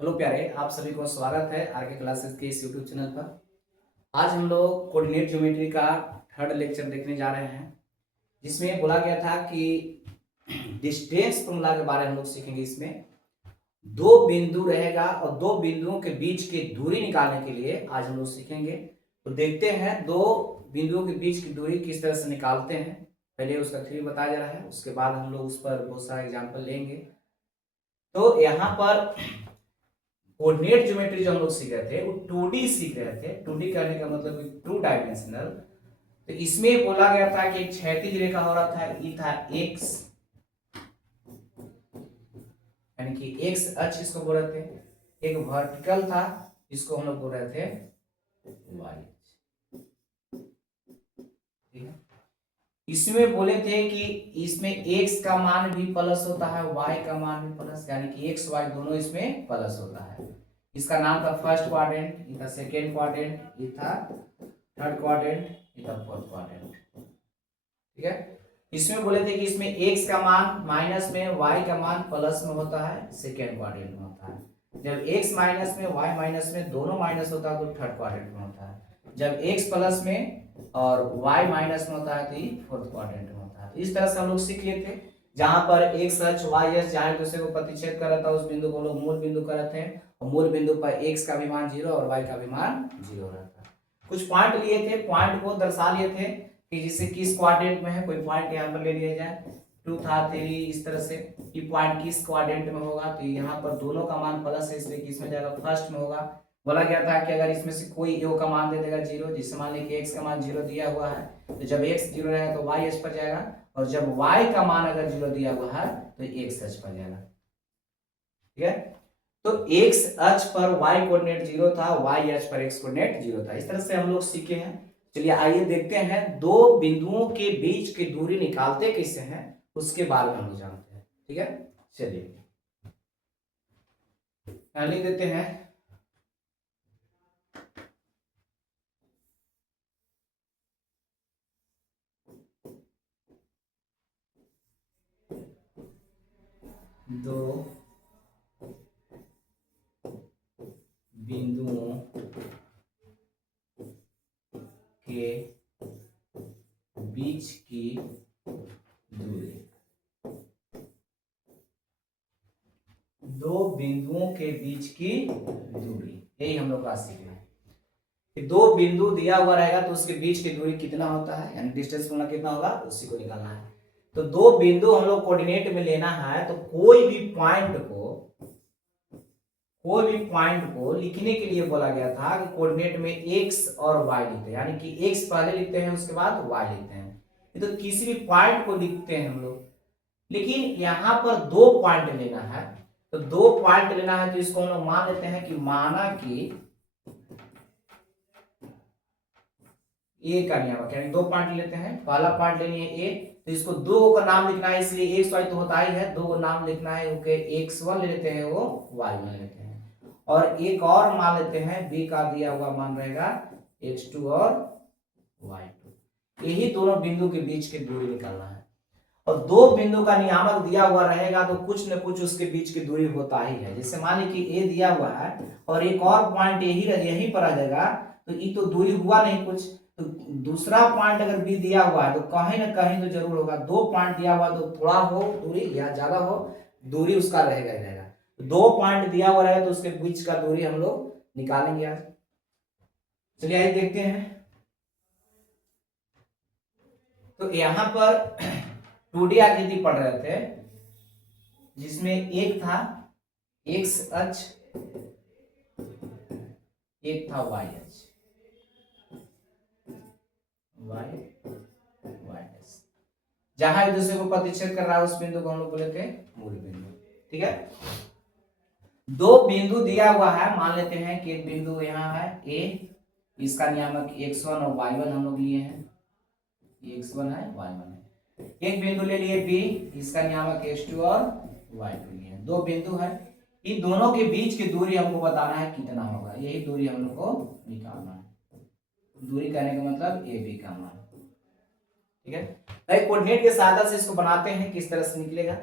Hello प्यारे, आप सभी को स्वागत है आर के क्लासेस के इस यूट्यूब चैनल पर। आज हम लोग कोऑर्डिनेट ज्योमेट्री का थर्ड लेक्चर देखने जा रहे हैं, जिसमें बोला गया था कि डिस्टेंस फॉर्मूला के बारे में हम लोग सीखेंगे। इसमें दो बिंदु रहेगा और दो बिंदुओं के बीच की दूरी निकालने के लिए आज हम लोग सीखेंगे। तो देखते हैं दो बिंदुओं के बीच की दूरी किस तरह से निकालते हैं। पहले उसका थ्योरी बताया जा रहा है, उसके बाद हम लोग उस पर बहुत सारा एग्जाम्पल लेंगे। तो यहाँ पर कोऑर्डिनेट ज्योमेट्री जो हम लोग सीख रहे थे वो 2D सीख रहे थे। 2D करने का मतलब टू डायमेंशनल। तो इसमें बोला गया था कि एक क्षैतिज रेखा हो रहा था, ये था एक्स, यानी कि एक्स अक्ष इसको बोल रहे थे। एक वर्टिकल था, इसको हम लोग बोल रहे थे वाई। ठीक है, इसमें बोले थे कि इसमें x का मान भी प्लस होता है, y का मान भी प्लस, यानी कि x y दोनों इसमें प्लस होता है। इसका नाम था फर्स्ट क्वाड्रेंट, ये था सेकेंड क्वाड्रेंट, ये था थर्ड क्वाड्रेंट, ये था फोर्थ क्वाड्रेंट। ठीक है, इसमें बोले थे कि इसमें x का मान माइनस में, y का मान प्लस में होता है, सेकेंड क्वाड्रेंट में होता है। जब x माइनस में y माइनस में दोनों माइनस होता है तो थर्ड क्वाड्रेंट में होता है। जब x प्लस में और y माइनस में होता है तो ये फोर्थ क्वाड्रेंट में होता है। तो इस तरह से हम लोग सीख लिए थे, जहां पर x अक्ष y अक्ष जहां एक दूसरे को प्रतिच्छेद कर रहा था उस बिंदु को लोग मूल बिंदु कर रहे थे, और मूल बिंदु पर x का भी मान 0 और y का भी मान 0 रहता है। कुछ पॉइंट लिए थे, पॉइंट को दर्शा लिए थे कि जिससे किस क्वाड्रेंट में है। कोई पॉइंट यहाँ पर ले लिया जाए, 2 था 3, इस तरह से ये पॉइंट किस क्वाड्रेंट में होगा। तो यहाँ पर दोनों का मान प्लस है, इसलिए किस में जाएगा, फर्स्ट में होगा। बोला गया था कि अगर इसमें से कोई एक का मान दे देगा 0, जिससे मान लीजिए x का मान 0 दिया हुआ है, तो जब x 0 रहेगा तो y अक्ष पर जाएगा, और जब y का मान अगर 0 दिया हुआ है तो x अक्ष पर जाएगा। ठीक है, तो x अक्ष पर y कोऑर्डिनेट 0 था, y अक्ष पर x कोऑर्डिनेट 0 था। इस तरह से हम लोग सीखे हैं। चलिए आइए देखते हैं दो बिंदुओं के बीच की दूरी निकालते कैसे हैं, उसके बारे में हम लोग जानते हैं। ठीक है, चलिए लिख देते हैं। दो बिंदुओं के बीच की दूरी, दो बिंदुओं के बीच की दूरी, यही हम लोग का सीखना है कि दो बिंदु दिया हुआ रहेगा तो उसके बीच की दूरी कितना होता है, यानी डिस्टेंस फॉर्मूला कितना होगा उसी को निकालना है। तो दो बिंदु हम लोग कोऑर्डिनेट में लेना है, तो कोई भी पॉइंट को लिखने के लिए बोला गया था कि कोऑर्डिनेट में x और y लिखते हैं, यानी कि x पहले लिखते हैं उसके बाद y लिखते हैं। तो किसी भी पॉइंट को लिखते हैं हम लोग, लेकिन यहां पर दो पॉइंट लेना है। तो दो पॉइंट लेना है तो इसको हम लोग मान लेते हैं कि माना कि ए का नियामक, यानी दो पॉइंट लेते हैं। पहला पॉइंट लेनी है ए, तो इसको दो का नाम लिखना है, इसलिए एक्स वाई तो होता ही है, दो नाम लिखना है। ओके, x1 ले लेते हैं, वो y1 ले लेते हैं, और एक और मान लेते हैं, b का दिया हुआ मान रहेगा x2 और y2। यही दोनों बिंदु के बीच की दूरी निकालना है। और दो बिंदु का नियामक दिया हुआ रहेगा तो कुछ न कुछ उसके बीच की दूरी होता ही है। जैसे मान लीजिए कि ए दिया हुआ है और एक और पॉइंट यही पर आ जाएगा, तो ये तो दूरी हुआ नहीं कुछ। तो दूसरा पॉइंट अगर बी दिया हुआ है तो कहीं ना कहीं तो जरूर होगा। दो पॉइंट दिया हुआ तो थोड़ा हो दूरी या ज्यादा हो, दूरी उसका रहेगा ही रहेगा। दो पॉइंट दिया हुआ रहेगा तो उसके बीच का दूरी हम लोग निकालेंगे आज। चलिए आइए देखते हैं। तो यहाँ पर 2D आकृति पढ़ रहे थे, जिसमें एक था x अक्ष, एक था y अक्ष, y अक्ष। जहां एक दूसरे को प्रतिच्छेद कर रहा है उस बिंदु को हम लोग बोले थे मूल बिंदु। ठीक है, दो बिंदु दिया हुआ है, मान लेते हैं कि एक बिंदु यहाँ है a, इसका नियामक x1 और y1 हम लोग लिए हैं, x1 है y1 है। एक बिंदु ले लिए b, इसका नियामक x2 और y2 लिए हैं। दो बिंदु है, इन दोनों के बीच की दूरी हमको बताना है कितना होगा, यही दूरी हम लोग को निकालना है। दूरी कहने का मतलब ए बी का मान। ठीक है, कोऑर्डिनेट के सहायता से इसको बनाते हैं, किस तरह से निकलेगा।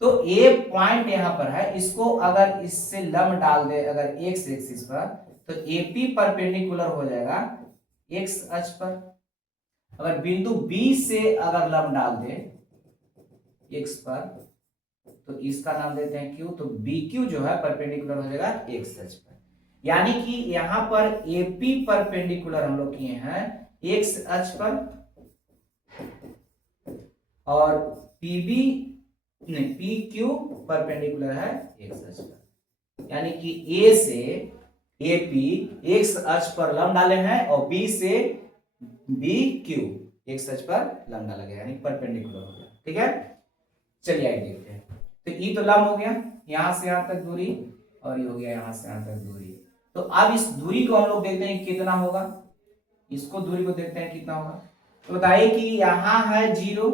तो ए पॉइंट यहां पर है, इसको अगर इससे लंब डाल दे अगर एक्स एक्सिस पर, तो एपी परपेंडिकुलर हो जाएगा एक्स अक्ष पर। अगर बिंदु बी से अगर लंब डाल दे एक्स पर, तो इसका नाम देते हैं क्यू, तो बी क्यू जो है परपेंडिकुलर हो जाएगा एक्स अक्ष पर। यानी कि यहां पर एपी परपेंडिकुलर हम लोग किए हैं एक्स अक्ष पर, और पीबी नहीं पी क्यू परपेंडिकुलर है एक्स अक्ष पर। यानी कि ए से एपी एक्स अक्ष पर लंब डाले हैं और बी से बी क्यू एक्स अक्ष पर लंब डाला गया, यानी परपेंडिकुलर हो गया। ठीक है, चलिए आगे देखते हैं। तो ई तो लंब हो गया यहां से यहां तक दूरी, और ये हो गया यहां से यहां तक दूरी। तो अब इस दूरी को हम लोग देखते हैं कितना होगा, इसको दूरी को देखते हैं कितना होगा। तो बताइए कि यहाँ है 0,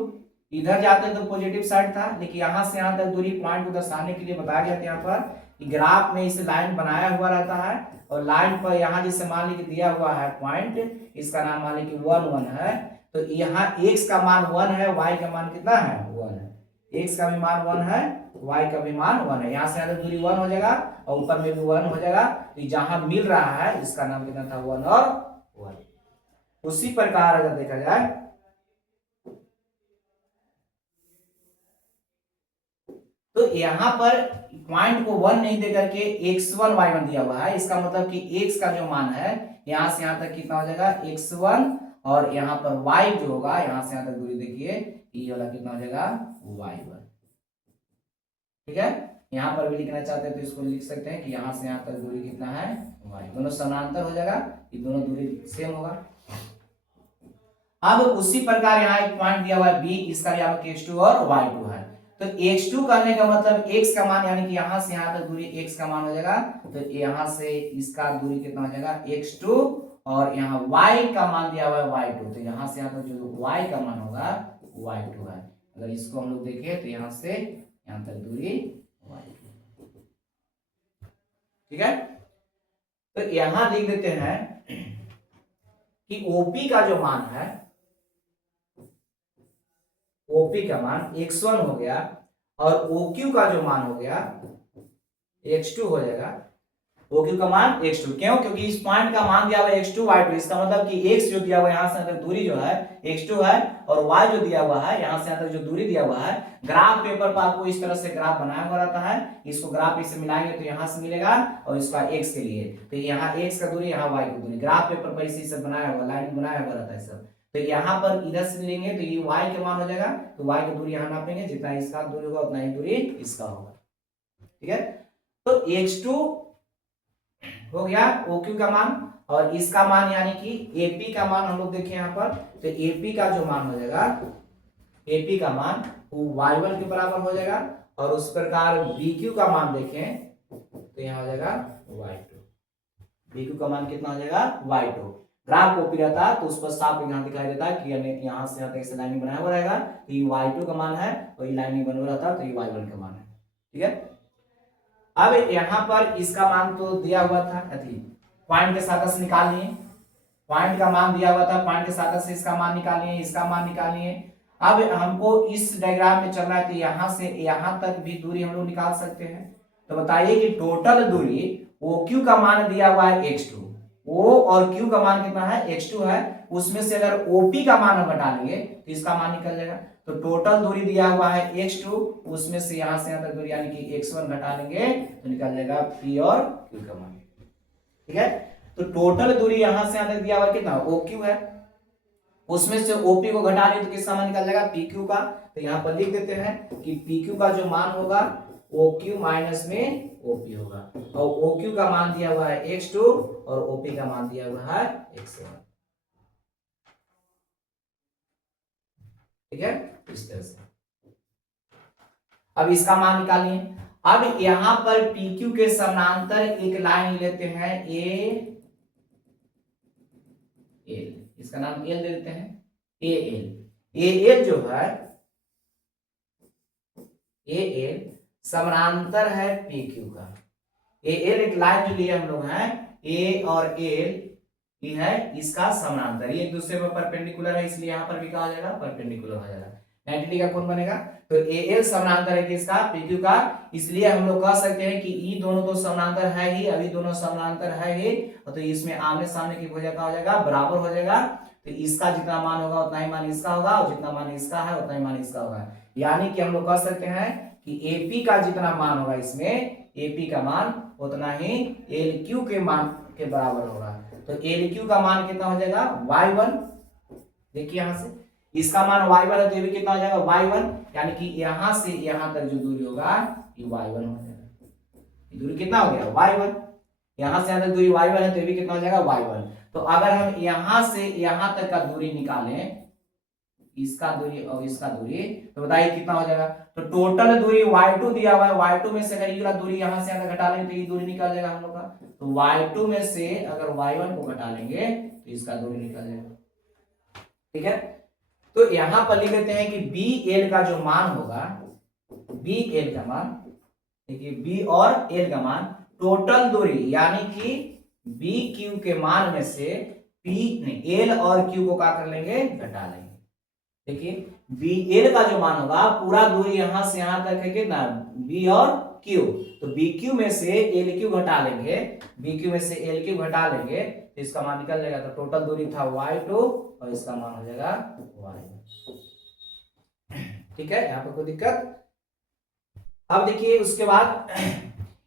इधर जाते तो पॉजिटिव साइड था, लेकिन यहां से यहां तक दूरी पॉइंट को दर्शाने के लिए बताया गया था यहाँ पर कि ग्राफ में इसे लाइन बनाया हुआ रहता है, और लाइन पर यहाँ जैसे मान लीजिए दिया हुआ है पॉइंट, इसका नाम मान लीजिए 1 1 है, तो यहाँ x का मान 1 है, y का मान कितना है 1 है, x का भी मान 1 है, y का भी मान 1 है। यहाँ से यहाँ तक दूरी 1 हो जाएगा और ऊपर में भी 1 हो जाएगा, तो जहां मिल रहा है इसका नाम कितना था 1 और 1। उसी प्रकार अगर देखा जाए तो यहाँ पर पॉइंट को 1 नहीं देकर के x1 y1 दिया हुआ है, इसका मतलब कि x का जो मान है यहां से यहां तक कितना हो जाएगा x1, और यहाँ पर y जो होगा यहां से यहां तक दूरी देखिए ये वाला कितना हो जाएगा y1। ठीक है, यहां पर भी लिखना चाहते हैं तो इसको लिख सकते हैं कि यहां से यहां तक दूरी कितना है y, दोनों समानांतर हो जाएगा, ये दोनों दूरी सेम होगा। अब उसी प्रकार यहाँ एक पॉइंट दिया हुआ है b, इसका भी आपका x2 और y2 है। तो x2 करने का मतलब x का मान, यानी कि यहां से यहां तक दूरी x का मान हो जाएगा, तो यहां से इसका दूरी कितना हो जाएगा x2, और यहाँ y का मान दिया हुआ है y2, तो यहां से यहां तक जो y का मान होगा y2 है। अगर इसको हम लोग देखें तो यहां से यहां तक दूरी y2। ठीक है, तो यहां लिख देते हैं कि OP का जो मान है, OP का मान x1 हो गया, और OQ का जो मान हो गया x2 हो जाएगा। OQ का मान x2 क्यों, क्योंकि इस पॉइंट का मान दिया हुआ है x2 y2, इसका मतलब कि x जो दिया हुआ है यहां से तक दूरी जो है x2 है, और y जो दिया हुआ है यहां से तक जो दूरी दिया हुआ है, ग्राफ पेपर पर आपको इस तरह से ग्राफ बनाया हुआ रहता है, इसको ग्राफ इससे मिलाएंगे तो यहां से मिलेगा, और इसका x के लिए तो यहाँ x का दूरी, यहाँ y की दूरी, ग्राफ पेपर पर इसी से बनाया हुआ लाइन बनाया हुआ रहता है सब। तो यहाँ पर इधर से लेंगे तो ये y के मान हो जाएगा, तो y की दूरी यहाँ नापेंगे, जितना इसका दूरी होगा उतना ही दूरी इसका होगा। ठीक है, तो x2 हो गया OQ का मान, और इसका मान यानी कि AP का मान हम लोग देखें यहाँ पर, तो AP का जो मान हो जाएगा, AP का मान वो y1 के बराबर हो जाएगा, और उस प्रकार BQ का मान देखें तो यहाँ हो जाएगा y2। BQ का मान कितना हो जाएगा y2। ग्राफ कॉपी रहता तो उस पर साफ यहाँ दिखाई देता कि यहाँ से यहाँ तक ऐसे लाइनिंग बनाया हुआ रहेगा, तो ये y2 का मान है, और ये लाइनिंग बना हुआ रहता तो ये y1 का मान है। ठीक है, अब यहाँ पर इसका मान तो दिया हुआ था, पॉइंट के साथ से निकाल लिए, पॉइंट का मान दिया हुआ था, पॉइंट के साथ से इसका मान निकालिए, इसका मान निकालिए। अब हमको इस डायग्राम में चलना है, तो यहाँ से यहाँ तक भी दूरी हम लोग निकाल सकते हैं। तो बताइए कि टोटल दूरी OQ का मान दिया हुआ है x2, O और Q का मान कितना है x2 है, उसमें से अगर OP का मान हम घटा लेंगे तो इसका मान निकल जाएगा। तो टोटल दूरी दिया हुआ है x2, उसमें से यहाँ से यहाँ तक दूरी यानी कि x1 घटा लेंगे तो निकल जाएगा P और Q का मान। ठीक है, तो टोटल दूरी यहाँ से यहाँ तक दिया हुआ कितना OQ है, उसमें से OP को घटा लें तो किसका मान निकल जाएगा PQ का। तो यहाँ पर लिख देते हैं कि PQ का जो मान होगा OQ माइनस में OP होगा, और OQ का मान दिया हुआ है x2 और OP का मान दिया हुआ है x1। ठीक है, इस तरह से अब इसका मान निकालिए। अब यहां पर PQ के समानांतर एक लाइन लेते हैं AL, इसका नाम L दे देते हैं AL जो है AL समानांतर है PQ का। AL एक लाइन जो लिए हम लोग हैं A और L है इसका समानांतर, ये एक दूसरे पर परपेंडिकुलर है, इसलिए यहाँ पर भी कहा जाएगा परपेंडिकुलर हो जाएगा। 90 डिग्री का कोण बनेगा। तो AL समानांतर है किसका, PQ का, इसलिए हम लोग कह सकते हैं कि ई दोनों तो समानांतर है ही, अभी दोनों समानांतर है ही, तो इसमें आमने सामने की भुजा क्या हो जाएगा, बराबर हो जाएगा। तो इसका जितना मान होगा उतना ही मान इसका होगा, और जितना मान इसका है उतना ही मान इसका होगा। यानी कि हम लोग कह सकते हैं कि AP का जितना मान होगा इसमें, AP का मान उतना ही LQ के मान के बराबर होगा। तो LQ का मान कितना हो जाएगा, y1। देखिए यहां से इसका मान y1 है, तो ये भी कितना हो जाएगा, y1, यानी कि यहां से यहां तक जो दूरी होगा ये y1 हो जाएगा। ये दूरी कितना हो गया, y1। यहां से यहां तक दूरी y1 है, तो ये भी कितना हो जाएगा, y1। तो अगर हम यहां से यहां तक का दूरी निकालें, इसका दूरी और इसका दूरी, तो बताइए कितना हो जाएगा। तो टोटल दूरी y2 दिया हुआ है, y2 में से अगर ये वाला दूरी यहां से यहां तक घटा लेंगे तो ये दूरी निकल जाएगा हम लोग का। तो y2 में से अगर y1 को घटा लेंगे तो इसका दूरी निकल जाएगा। ठीक है, तो यहां पर लिख लेते हैं कि BL का जो मान होगा, BL का मान, देखिए B और L का मान, टोटल दूरी यानी कि BQ के मान में से L और Q को क्या कर लेंगे, घटा लेंगे। देखिए BL का जो मान होगा, पूरा दूरी यहां से यहां तक है कितना, B और Q, तो BQ में से LQ घटा लेंगे, BQ में से LQ घटा लेंगे तो इसका मान निकल जाएगा। तो टोटल दूरी था y2 और इसका मान हो जाएगा y1। ठीक है, यहाँ पर कोई दिक्कत। अब देखिए उसके बाद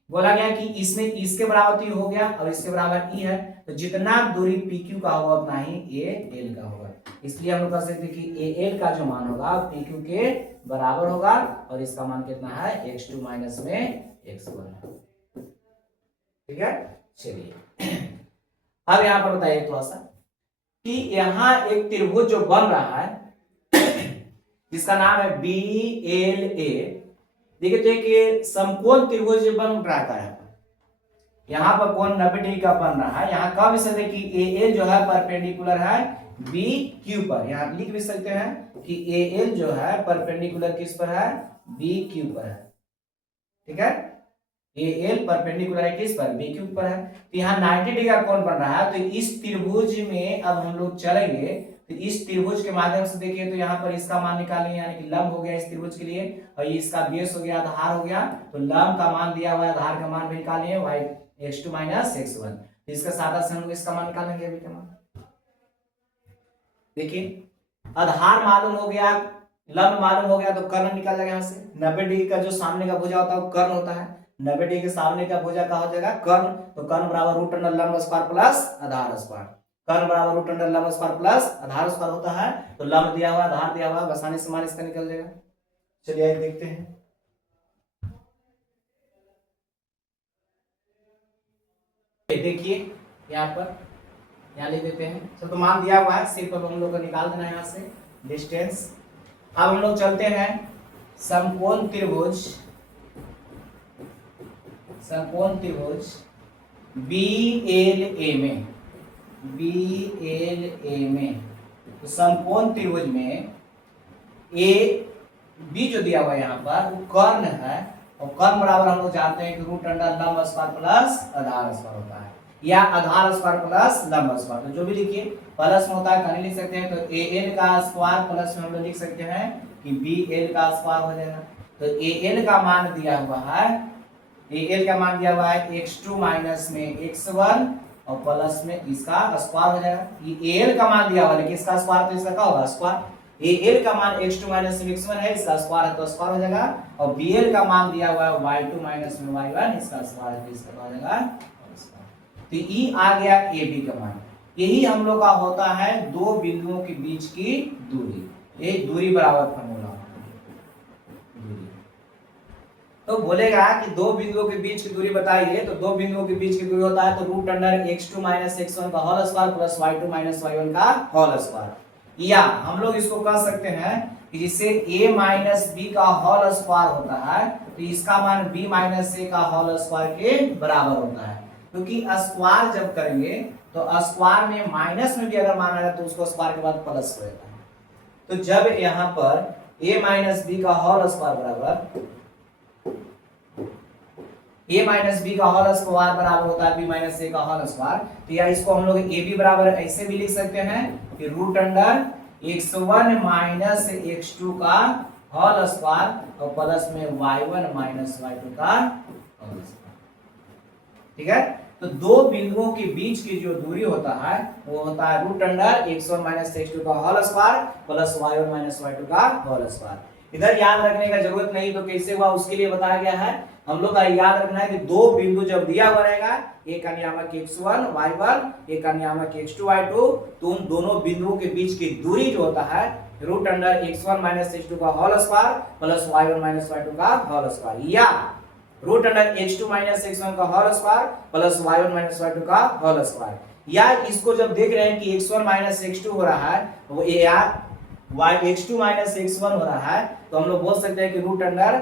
बोला गया कि इसमें इसके बराबर तो हो गया और इसके बराबर ई है, तो जितना दूरी PQ का होगा उतना ही AL का होगा। इसलिए हम लोग कह सकते हैं कि AL का जो मान होगा PQ के बराबर होगा, और इसका मान कितना है, x2 माइनस में x1। ठीक है, चलिए अब यहां पर बताइए थोड़ा सा कि यहां एक त्रिभुज जो बन रहा है जिसका नाम है BLA। देखिए तो एक समकोण त्रिभुज बन रहा है, यहाँ पर कोण 90 डिग्री का बन रहा है। यहाँ कह भी सकते हैं कि AL जो है परपेंडिकुलर है BQ पर, यहाँ लिख भी सकते हैं कि AL जो है परपेंडिकुलर किस पर है, BQ पर है। ठीक है, AL परपेंडिकुलर है किस पर, BQ पर है। तो यहाँ 90 डिग्री का कोण बन रहा है, तो इस त्रिभुज में अब हम लोग चलेंगे, तो इस त्रिभुज के माध्यम से देखिए तो यहाँ पर इसका मान निकालेंगे, यानी कि लंब हो गया इस त्रिभुज के लिए, और ये इसका बेस हो गया, आधार हो गया। तो लंब का मान दिया हुआ है, आधार का मान भी निकालेंगे x2 माइनस x1। तो इसका सादा से हम लोग इसका मान निकालेंगे अभी का मान। देखिए आधार मालूम हो गया, लंब मालूम हो गया, तो कर्ण निकल जाएगा यहाँ से। 90 डिग्री का जो सामने का भुजा होता है वो कर्ण होता है, 90 डिग्री के सामने का भुजा क्या हो जाएगा, कर्ण। तो कर्ण बराबर रूट अंडर लंब स्क्वायर प्लस आधार स्क्वायर, कर्ण बराबर रूट अंडर लंब स्क्वायर प्लस आधार स्क्वायर होता है। तो लंब दिया हुआ, आधार दिया हुआ, आसानी से मान इसका निकल जाएगा। चलिए देखते हैं। देखिए यहाँ पर, यहाँ लिख देते हैं, तो मान दिया हुआ है, सिर्फ अब हम लोग को निकाल देना है यहाँ से डिस्टेंस। अब हम लोग चलते हैं समकोण त्रिभुज, समकोण त्रिभुज BLA में, BLA में, तो समकोण त्रिभुज में B जो दिया हुआ है यहाँ पर वो कर्ण है, और कर्ण बराबर हम लोग जानते हैं कि रूट अंडर लंब स्क्वायर प्लस आधार स्क्वायर होता है, या आधार स्क्वायर प्लस लंब स्क्वायर। तो जो भी लिखिए प्लस में होता है कहीं लिख सकते हैं, तो AL का स्क्वायर प्लस में हम लोग लिख सकते हैं कि BL का स्क्वायर हो जाएगा। तो AL का मान दिया हुआ है, AL का मान दिया हुआ है x2 माइनस में x1 और प्लस में इसका स्क्वायर हो जाएगा। ये AL का मान दिया हुआ है, लेकिन इसका स्क्वायर तो इसका क्या होगा, स्क्वायर। AL का मान x2 माइनस में x1 है, इसका स्क्वायर है तो स्क्वायर हो जाएगा, और BL का मान दिया हुआ है y2 माइनस में y1, इसका स्क्वायर है तो इसका हो जाएगा। तो ये आ गया AB का मान। यही हम लोग का होता है दो बिंदुओं के बीच की दूरी, ये दूरी बराबर फॉर्मूला। तो बोलेगा कि दो बिंदुओं के बीच की दूरी बताइए, तो दो बिंदुओं के बीच की दूरी होता है तो root under x2 minus x1 का whole square plus y2 minus y1 का होल स्क्वायर, या हम लोग इसको कह सकते हैं कि जिससे a माइनस b का होल स्क्वायर होता है, तो इसका मान b माइनस a का होल स्क्वायर के बराबर होता है। क्योंकि स्क्वायर जब करेंगे तो स्क्वायर में माइनस में भी अगर माना जाए तो उसको स्क्वायर के बाद प्लस हो जाता है। तो जब यहाँ पर a माइनस बी का होल स्क्वायर बराबर a माइनस बी का होल स्क्वायर बराबर होता है b माइनस a का होल स्क्वायर, तो या इसको हम लोग ab बराबर ऐसे भी लिख सकते हैं कि root under x1 minus x2 का होल स्क्वायर और प्लस में y1 माइनस y2 का होल स्क्वायर। ठीक है, तो दो बिंदुओं के बीच की जो दूरी होता है वो होता है root under x1 minus x2 का whole square plus y1 minus y2 का होल स्क्वायर। इधर याद रखने का जरूरत नहीं, तो कैसे हुआ उसके लिए बताया गया है। हम लोग का याद रखना है कि दो बिंदु जब दिया हुआ रहेगा, एक का नियामक x1 y1 एक का नियामक x2 y2, तो उन दोनों बिंदुओं के बीच की दूरी जो होता है root under x1 minus x2 का whole square plus y1 minus y2 का होल स्क्वायर, या root under x2 minus x1 का whole square plus y1 minus y2 का होल स्क्वायर। या इसको जब देख रहे हैं कि x1 माइनस x2 हो रहा है, वो या x2 माइनस x1 हो रहा है, तो हम लोग बोल सकते हैं कि रूट अंडर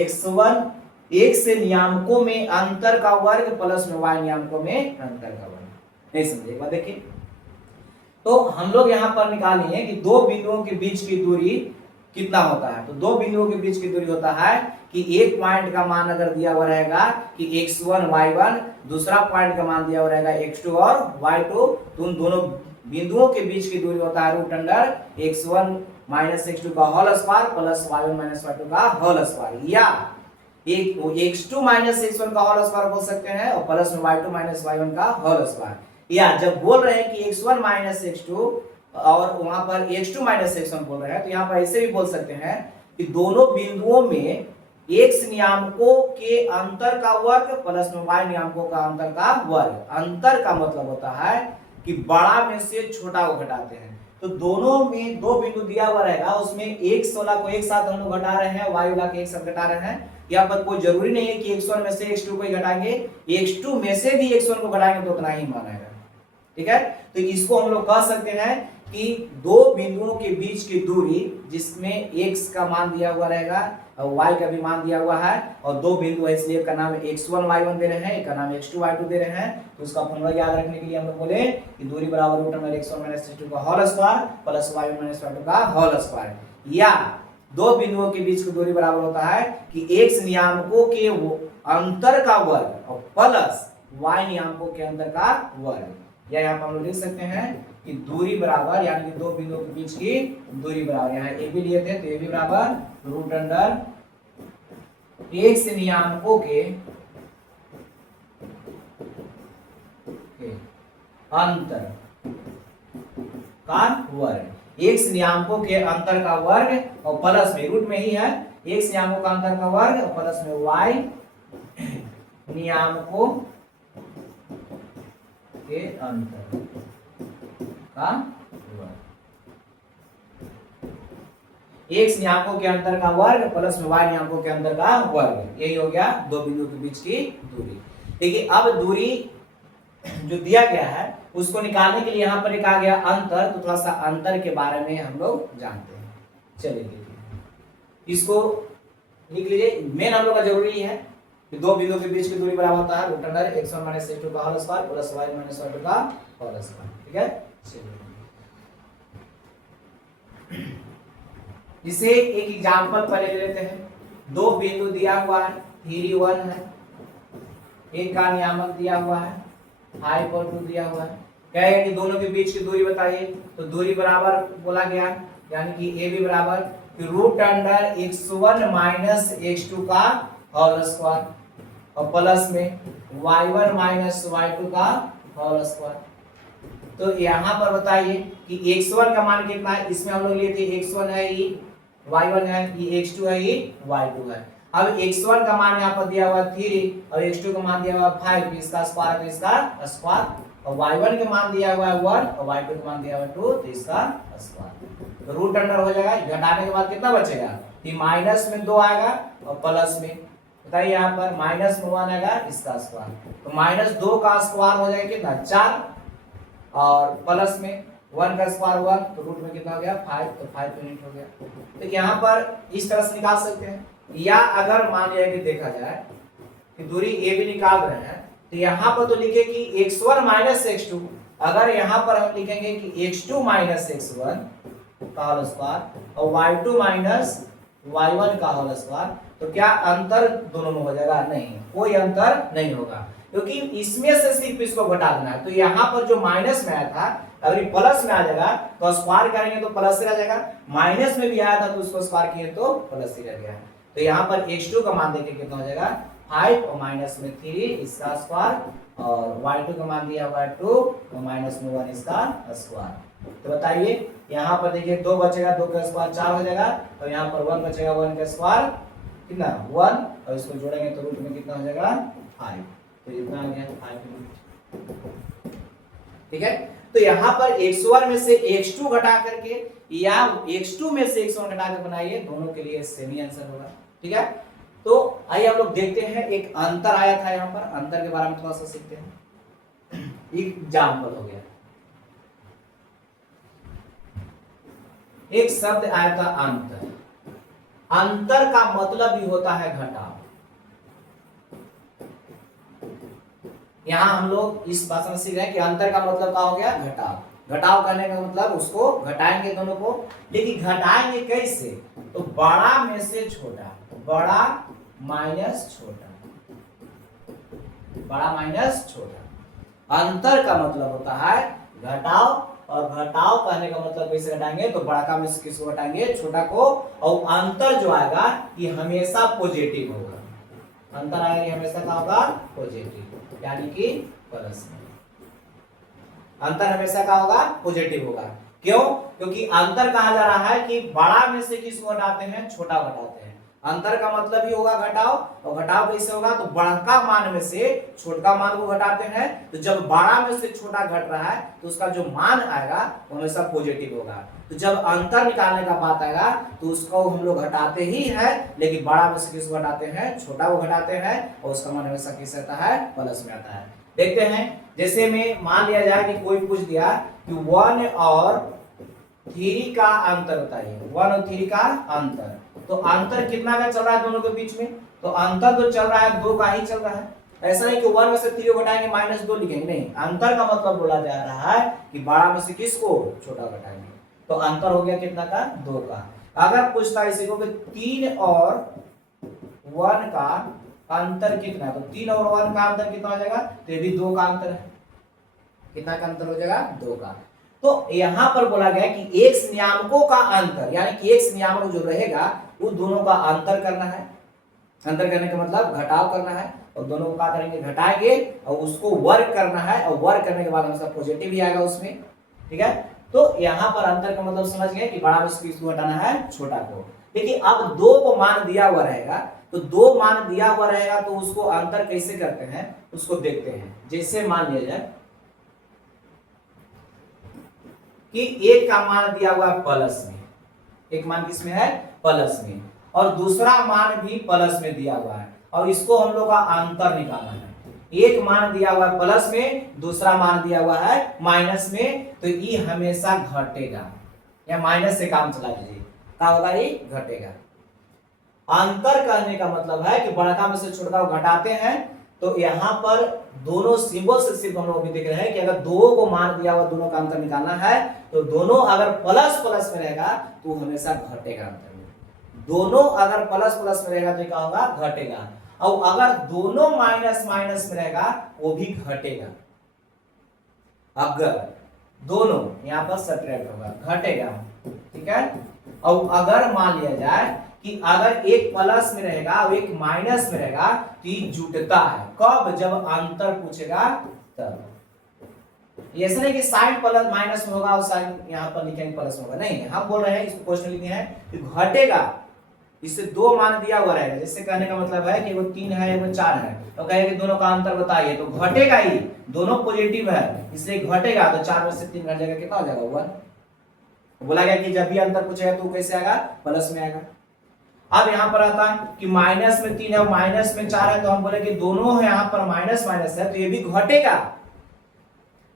x1 एक से नियामकों में अंतर का वर्ग प्लस में y नियामकों में अंतर का वर्ग। नहीं समझे, एक बार देखिए, तो हम लोग यहाँ पर निकालेंगे कि दो बिंदुओं के बीच की दूरी कितना होता है। तो दो बिंदुओं के बीच की दूरी होता है कि एक पॉइंट का मान अगर दिया हुआ रहेगा कि x1 y1, दूसरा पॉइंट का मान दिया हुआ रहेगा x2 और y2, तो उन दोनों बिंदुओं के बीच की दूरी होता है root under x1 minus x2 का whole square plus y1 minus y2 का होल स्क्वायर, या एक x2 माइनस x1 का होल स्क्वायर बोल सकते हैं और प्लस में y2 माइनस y1 का होल स्क्वायर। या जब बोल रहे हैं कि x1 माइनस x2 और वहां पर x2 माइनस x1 बोल रहे हैं, तो यहाँ पर ऐसे भी बोल सकते हैं कि दोनों बिंदुओं में x नियामकों के अंतर का वर्ग प्लस में y नियामकों का अंतर का वर्ग। अंतर का मतलब होता है कि बड़ा में से छोटा को घटाते हैं। तो दोनों में दो बिंदु दिया हुआ रहेगा, उसमें x वाला को एक साथ हम लोग घटा रहे हैं, y वाला को एक साथ घटा रहे हैं। यहाँ पर कोई जरूरी नहीं है कि x1 में से x2 को ही घटाएंगे, x2 में से भी x1 को घटाएंगे तो उतना ही मान आएगा। ठीक है, तो इसको हम लोग कह सकते हैं कि दो बिंदुओं के बीच की दूरी जिसमें x का मान दिया हुआ रहेगा और y का भी मान दिया हुआ है, और दो बिंदु है इसलिए का नाम x1 y1 दे रहे हैं, एक का नाम x2 y2 दे रहे हैं। तो उसका फॉर्मूला याद रखने के लिए हम लोग बोले कि दूरी बराबर root under x1 minus x2 का whole square plus y1 minus y2 का होल स्क्वायर। या दो बिंदुओं के बीच की दूरी बराबर होता है कि x नियामकों के अंतर का वर्ग और प्लस y नियामकों के अंतर का वर्ग। या यहाँ पर हम लोग लिख सकते हैं कि दूरी बराबर, यानी कि दो बिंदुओं के बीच की दूरी बराबर, यहाँ ए भी लिए थे तो ए भी बराबर रूट अंडर x नियामकों के अंतर का वर्ग, x नियामकों के अंतर का वर्ग और प्लस में रूट में ही है x नियामकों का अंतर का वर्ग और प्लस में y नियामकों के अंतर का वर्ग। x नियामकों के अंतर का वर्ग प्लस में y नियामकों के अंतर का वर्ग, यही हो गया दो बिंदु के बीच की दूरी। देखिए अब दूरी जो दिया गया है उसको निकालने के लिए यहाँ पर लिखा गया अंतर, तो थोड़ा सा अंतर के बारे में हम लोग जानते हैं। चलिए देखिए, इसको लिख लीजिए। मेन हम लोग का जरूरी है कि दो बिंदु के बीच की दूरी बराबर होता है root under x1 minus x2 का whole square plus y minus y2 का होल स्क्वायर। ठीक है, इसे एक एग्जांपल पहले ले लेते हैं। दो बिंदु दिया हुआ है 3 1 है, एक का नियामक दिया हुआ है, हाई पर 2 दिया हुआ है। कहेगा कि दोनों के बीच की दूरी बताइए, तो दूरी बराबर बोला गया, यानी कि ए भी बराबर root under x1 minus x2 का होल स्क्वायर और प्लस में y1 माइनस y2 का होल स्क्वायर। तो यहाँ पर बताइए कि x1 का मान कितना है, इसमें हम लोग लिए थे x1 है, ये y1 है, ये x2 है, ये y2 है। अब x1 का मान यहाँ पर दिया हुआ 3 और x2 का मान दिया हुआ 5, इसका स्क्वायर तो इसका स्क्वायर, और y1 का मान दिया हुआ है 1 और y2 का मान दिया हुआ है 2 तो इसका स्क्वायर। तो रूट अंडर हो जाएगा, घटाने के बाद कितना बचेगा कि माइनस में 2 आएगा और प्लस में बताइए यहाँ पर माइनस में 1 आएगा, इसका स्क्वायर। तो माइनस 2 का स्क्वायर हो जाएगा कितना 4 और प्लस में 1 का स्क्वायर 1, तो रूट में कितना हो गया 5, तो 5 यूनिट हो गया। तो यहाँ पर इस तरह से निकाल सकते हैं। या अगर मान लिया कि देखा जाए कि दूरी ए भी निकाल रहे हैं, तो यहाँ पर तो लिखे कि x1 माइनस x2, अगर यहाँ पर हम लिखेंगे कि x2 माइनस x1 का होल स्क्वायर और y2 माइनस y1 का होल स्क्वायर, तो क्या अंतर दोनों में हो जाएगा? नहीं, कोई अंतर नहीं होगा, क्योंकि इसमें से सिर्फ इसको घटा देना है। तो यहाँ पर जो माइनस में आया था अगर ये प्लस में आ जाएगा तो स्क्वायर करेंगे तो प्लस ही रह जाएगा, माइनस में भी आया था तो उसको स्क्वायर किए तो प्लस ही रह गया। तो यहाँ पर x2 का मान देखिए कितना हो जाएगा 5 और माइनस में 3 इसका स्क्वायर और y2 का मान दिया हुआ 2 और माइनस में 1 इसका स्क्वायर। तो बताइए यहाँ पर देखिए 2 बचेगा, 2 का स्क्वायर 4 हो जाएगा, तो यहाँ पर 1 बचेगा, 1 का स्क्वायर कितना 1 और इसको जोड़ेंगे तो रूट में कितना हो जाएगा 5। तो इतना आ गया 5। ठीक है, तो यहाँ पर x1 में से x2 घटा करके या x2 में से x1 घटा कर बनाइए, दोनों के लिए सेम ही आंसर होगा। ठीक है, तो आइए हम लोग देखते हैं एक अंतर आया था, यहाँ पर अंतर के बारे में थोड़ा सा सीखते हैं। एग्जाम्पल हो गया, एक शब्द आया था अंतर। अंतर का मतलब भी होता है घटाव। यहां हम लोग इस भाषा में सीख रहे हैं कि अंतर का मतलब क्या हो गया घटाव। घटाव करने का मतलब उसको घटाएंगे दोनों को, लेकिन घटाएंगे कैसे, तो बड़ा में से छोटा, बड़ा माइनस छोटा, बड़ा माइनस छोटा। अंतर का मतलब होता है घटाव, और घटाव करने का मतलब कैसे घटाएंगे, तो बड़ा का में से किसको घटाएंगे छोटा को, और अंतर जो आएगा ये हमेशा पॉजिटिव होगा। अंतर आएगा ये हमेशा क्या होगा पॉजिटिव, यानी कि प्लस में। अंतर हमेशा क्या होगा पॉजिटिव होगा। क्यों? क्योंकि अंतर कहा जा रहा है कि बड़ा में से किसको घटाते हैं छोटा घटाते हैं। अंतर का मतलब ही होगा घटाव, और घटाव कैसे होगा, तो बड़ा मान में से छोटा मान को घटाते हैं। तो जब बड़ा में से छोटा घट रहा है तो उसका जो मान आएगा वो हमेशा पॉजिटिव होगा। तो जब अंतर निकालने का बात आएगा तो उसको हम लोग घटाते ही है, लेकिन बड़ा में से किसको घटाते हैं छोटा को घटाते हैं, और उसका मान हमेशा किस रहता है प्लस में आता है। देखते हैं, जैसे में मान लिया जाए कि कोई पूछ दिया कि 1 और 3 का अंतर बताइए, 1 और 3 का अंतर, तो अंतर कितना का चल रहा है दोनों के बीच में, तो अंतर तो चल रहा है 2 का ही चल रहा है। ऐसा नहीं कि 1 में से 3 को घटाएंगे -2 लिखेंगे, नहीं, अंतर का मतलब बोला जा रहा है कि बड़ा में से किसको छोटा घटाएंगे। तो अंतर हो गया कितना का 2 का। अगर पूछता है इसी को कि 3 और 1 का अंतर कितना, तो 3 और 1 का अंतर कितना हो जाएगा, तो ये भी 2 का अंतर है। कितना का अंतर हो जाएगा 2 का। तो यहां पर बोला गया कि x नियामकों का अंतर, यानी कि x नियामक जो रहेगा वो दोनों का अंतर करना है। अंतर करने का मतलब घटाव करना है, और दोनों को क्या करेंगे घटाएंगे और उसको वर्ग करना है, और वर्ग करने के बाद हमेशा पॉजिटिव ही आएगा उसमें। ठीक है, तो यहाँ पर अंतर का मतलब समझ गए कि बड़ा में से किसको घटाना है छोटा को। लेकिन अब 2 को मान दिया हुआ रहेगा, तो 2 मान दिया हुआ रहेगा तो उसको अंतर कैसे करते हैं उसको देखते हैं। जैसे मान लिया जाए कि 1 का मान दिया हुआ है प्लस में, एक मान किसमें है प्लस में, और दूसरा मान भी प्लस में दिया हुआ है, और इसको हम लोग का अंतर निकालना है। एक मान दिया हुआ है प्लस में, दूसरा मान दिया हुआ है माइनस में, तो ये हमेशा घटेगा, या माइनस से काम चला लीजिए, क्या होगा ये घटेगा। अंतर करने का मतलब है कि बड़ा में से छोटा को घटाते हैं। तो यहाँ पर दोनों सिंबल से सिर्फ हम लोग भी देख रहे हैं कि अगर 2 को मान दिया हुआ दोनों का अंतर निकालना है, तो दोनों अगर प्लस प्लस में रहेगा तो हमेशा घटेगा अंतर में। दोनों अगर प्लस प्लस में रहेगा तो क्या होगा घटेगा, और अगर दोनों माइनस माइनस में रहेगा वो भी घटेगा। अगर दोनों यहाँ पर सब्ट्रैक्ट होगा घटेगा। ठीक है, और अगर मान लिया जाए कि अगर एक प्लस में रहेगा और एक माइनस में रहेगा तो ये जुटता है कब, जब अंतर पूछेगा तब। ऐसा नहीं कि साइन प्लस माइनस में होगा और साइन यहाँ पर लिखेंगे प्लस में होगा, नहीं, हम बोल रहे हैं इसको क्वेश्चन लिखे हैं कि घटेगा। इससे 2 मान दिया हुआ रहेगा, जिससे कहने का मतलब है कि वो 3 है वो 4 है, तो कहेंगे कि दोनों का अंतर बताइए, तो घटेगा ही, दोनों पॉजिटिव है इसलिए घटेगा। तो 4 में से 3 घट जाएगा, कितना हो जाएगा 1। बोला गया कि जब भी अंतर पूछेगा तो कैसे आएगा प्लस में आएगा। अब यहाँ पर आता है कि माइनस में 3 है और माइनस में 4 है, तो हम बोले कि दोनों है यहाँ पर माइनस माइनस है तो ये भी घटेगा,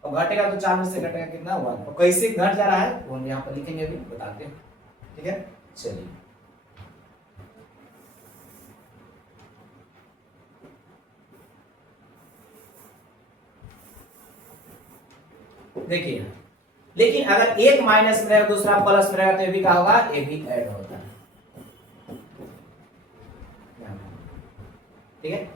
और घटेगा तो 4 में से घटेगा कितना 1। तो कैसे घट जा रहा है वो हम यहाँ पर लिखेंगे, अभी बताते हैं। ठीक है, चलिए देखिए, लेकिन अगर एक माइनस में रहेगा दूसरा प्लस में रहेगा तो ये भी क्या होगा, ये भी ऐड होता है। ठीक है,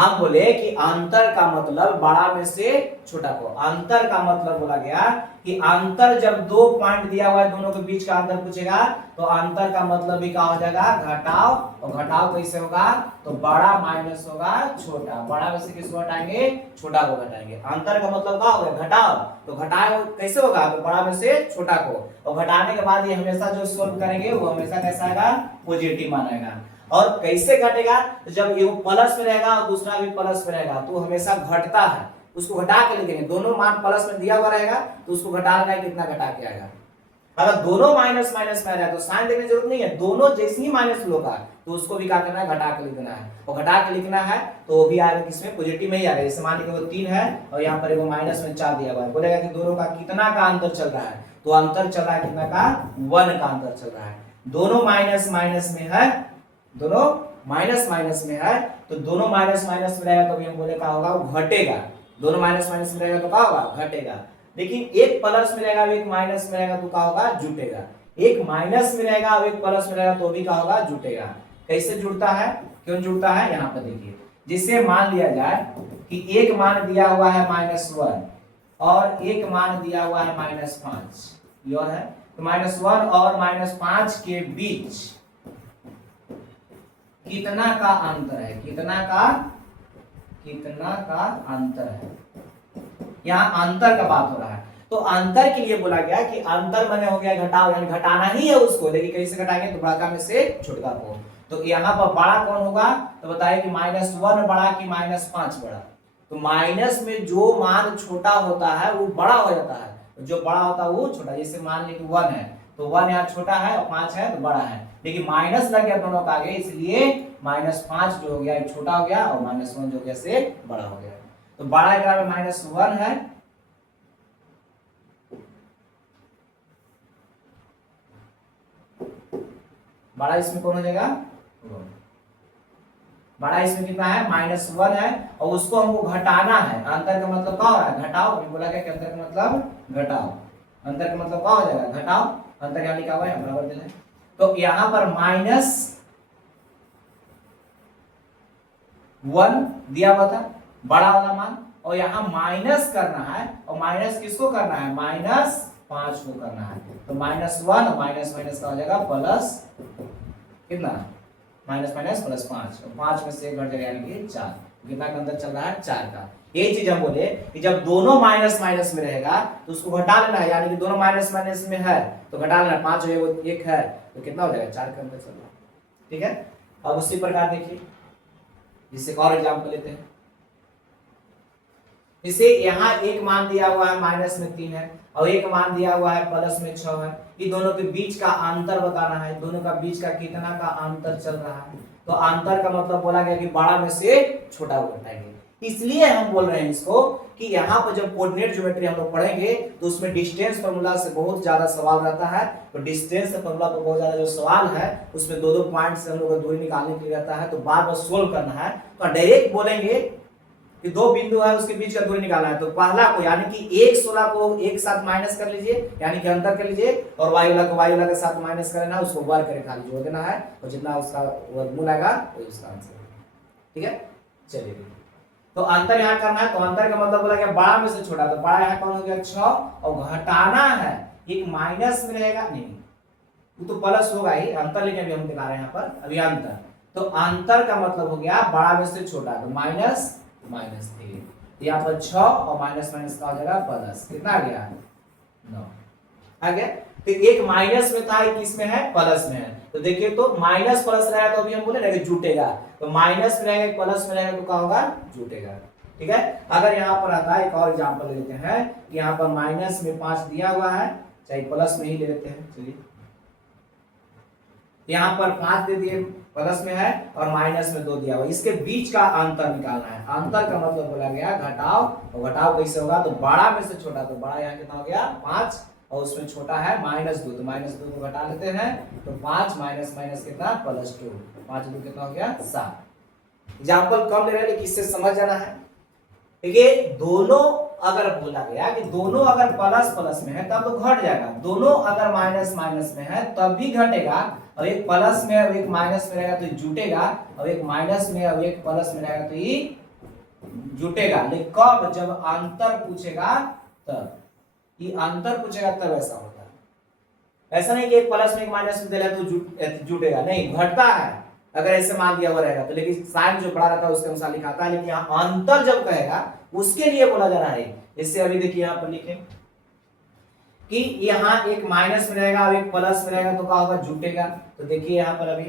हम बोले कि अंतर का मतलब बड़ा में से छोटा को, अंतर का मतलब बोला गया कि अंतर जब दो पॉइंट दिया हुआ है दोनों के बीच का अंतर पूछेगा तो अंतर का मतलब भी क्या हो जाएगा घटाव, और घटाव कैसे होगा तो बड़ा माइनस होगा छोटा, बड़ा में से किसको हटाएंगे छोटा को घटाएंगे। अंतर का मतलब क्या हो गया घटाव, तो घटाव कैसे होगा तो बड़ा में से छोटा को, और घटाने के बाद ये हमेशा जो सोल्व करेंगे वो हमेशा कैसा आएगा पॉजिटिव मान आएगा। और कैसे घटेगा तो जब ये प्लस में रहेगा और दूसरा भी प्लस में रहेगा तो हमेशा घटता है, उसको घटा के लिखेंगे, दोनों मान प्लस में दिया हुआ रहेगा तो उसको घटाना है कितना घटा के आएगा। अगर दोनों माइनस माइनस में आ रहा है तो साइन देखने की जरूरत नहीं है, दोनों जैसे ही माइनस होगा तो उसको भी क्या करना है घटा के लिखना है, और घटा के लिखना है तो वो भी आएगा किसमें पॉजिटिव में ही आएगा। जैसे मान लीजिए वो 3 है और यहाँ पर वो माइनस में 4 दिया हुआ है, बोलेगा कि दोनों का कितना का अंतर चल रहा है, तो अंतर चल रहा है कितना का 1 का अंतर चल रहा है। दोनों माइनस माइनस में है, दोनों माइनस माइनस में है तो दोनों माइनस माइनस में रहेगा तो भी हम बोले क्या होगा वो घटेगा, दोनों माइनस माइनस में रहेगा तो क्या होगा घटेगा। लेकिन एक प्लस में रहेगा एक माइनस में रहेगा तो क्या होगा जुटेगा, एक माइनस में रहेगा और एक प्लस में रहेगा तो भी क्या होगा जुटेगा। कैसे जुड़ता है, क्यों जुड़ता है यहाँ पर देखिए, जिससे मान लिया जाए कि एक मान दिया हुआ है -1 और एक मान दिया हुआ है -5, यह है तो -1 और -5 के बीच कितना का अंतर है, कितना का अंतर है, यहाँ अंतर का बात हो रहा है। तो अंतर के लिए बोला गया कि अंतर माने हो गया घटाव, यानी घटाना ही है उसको, लेकिन कैसे घटाएंगे तो बड़ा में से छोटा को। तो यहाँ पर बड़ा कौन होगा तो बताइए कि -1 बड़ा कि -5 बड़ा, तो माइनस में जो मान छोटा होता है वो बड़ा हो जाता है, जो बड़ा होता है वो छोटा। जैसे मान लीजिए 1 है तो 1 यहाँ छोटा है और 5 है तो बड़ा है, लेकिन माइनस लग गया दोनों का आगे, इसलिए -5 जो हो गया छोटा हो गया और -1 जो हो गया से बड़ा हो गया। तो बड़ा एकरा में -1 है, बड़ा इसमें कौन हो जाएगा बड़ा इसमें कितना है -1 है, और उसको हमको घटाना है। अंतर का मतलब क्या हो रहा है घटाओ, अभी बोला गया कि अंतर का मतलब घटाओ, अंतर का मतलब क्या हो जाएगा घटाओ, अंतर क्या लिखा हुआ है बराबर देना है। तो यहाँ पर -1 दिया हुआ था बड़ा वाला मान, और यहाँ माइनस करना है, और माइनस किसको करना है -5 को करना है, तो -1 और माइनस माइनस का हो जाएगा प्लस कितना माइनस माइनस प्लस 5, और 5 में से 1 घट जाएगा यानी कि 4, कितना का अंतर चल रहा है 4 का। ये चीज हम बोले कि जब दोनों माइनस माइनस में रहेगा तो उसको घटा लेना है, यानी कि दोनों माइनस माइनस में है तो घटा लेना, 5 है वो 1 है तो कितना हो जाएगा 4 का अंतर चल रहा है, ठीक है। अब उसी प्रकार देखिए जिससे और एग्जाम्पल लेते हैं, जैसे यहाँ एक मान दिया हुआ है -3 है और एक मान दिया हुआ है +6 है, ये दोनों के बीच का अंतर बताना है, दोनों का बीच का कितना का अंतर चल रहा है, तो अंतर का मतलब बोला गया कि बड़ा में से छोटा को घटाएंगे। इसलिए हम बोल रहे हैं इसको कि यहाँ पर जब कोऑर्डिनेट ज्योमेट्री हम लोग पढ़ेंगे तो उसमें डिस्टेंस फार्मूला से बहुत ज्यादा सवाल रहता है, तो डिस्टेंस फार्मूला पर बहुत ज्यादा जो सवाल है उसमें दो पॉइंट से हम लोग दूरी निकालने के लिए रहता है, तो बार बार सोल्व करना है। तो डायरेक्ट बोलेंगे कि दो बिंदु है उसके बीच का दूरी निकालना है, तो पहला को यानी कि 1/16 को एक साथ माइनस कर लीजिए, यानी कि अंतर कर लीजिए, और y वाला के साथ माइनस करना है, उसको वर्ग करके खाली जोड़ देना है, और जितना उसका वर्गमूल आएगा वो उसका आंसर है, ठीक है। चलिए तो अंतर यहाँ करना है, तो अंतर का मतलब बोला गया बड़ा में से छोटा, तो बड़ा यहाँ कौन हो गया 6, और घटाना है एक माइनस में रहेगा नहीं वो तो प्लस होगा ही, अंतर लेके अभी हम दिखा रहे हैं यहाँ पर अभी अंतर, तो अंतर का मतलब हो गया बड़ा में से छोटा, तो -3, यहाँ पर 6 और माइनस माइनस का हो जाएगा प्लस, कितना आ गया 9 आ गया। तो एक माइनस में था एक किसमें है प्लस में है, तो देखिए तो माइनस प्लस रहेगा तो अभी हम बोले ना कि जुटेगा, तो माइनस में रहेगा प्लस में रहेगा तो क्या होगा जुटेगा, ठीक है। अगर यहाँ पर आता है एक और एग्जांपल लेते हैं, यहाँ पर माइनस में 5 दिया हुआ है, चाहे प्लस में ही ले लेते हैं, चलिए यहाँ पर 5 दे दिए प्लस में है और माइनस में 2 दिया हुआ, इसके बीच का अंतर निकालना है। अंतर का मतलब बोला गया घटाव, और घटाव कैसे होगा तो बड़ा में से छोटा, तो बड़ा यहाँ कितना हो गया 5 और उसमें छोटा है -2, तो -2 को घटा लेते हैं तो 5 माइनस माइनस कितना +2, 5 2 कितना हो गया 7। एग्जाम्पल कम ले रहे हैं लेकिन इससे समझ जाना है। देखिए दोनों अगर बोला गया कि दोनों अगर प्लस प्लस में है तब तो घट जाएगा, दोनों अगर माइनस माइनस में है तब भी घटेगा, और एक प्लस में और एक माइनस में रहेगा तो जुटेगा, और एक माइनस में और एक प्लस में रहेगा तो ये जुटेगा, लेकिन कब, जब अंतर पूछेगा तब। ये अंतर पूछेगा तब ऐसा होता है। ऐसा नहीं कि एक प्लस में एक माइनस में दे रहा है तो जुटेगा, नहीं, घटता है अगर ऐसे मान दिया हुआ रहेगा तो, लेकिन साइन जो बड़ा रहता है उसके अनुसार लिखाता है। लेकिन यहाँ अंतर जब कहेगा उसके लिए बोला जा रहा है। इससे अभी देखिए यहाँ पर लिखे कि यहाँ एक माइनस में रहेगा और एक प्लस में रहेगा तो क्या होगा, जुटेगा। तो देखिए यहाँ पर अभी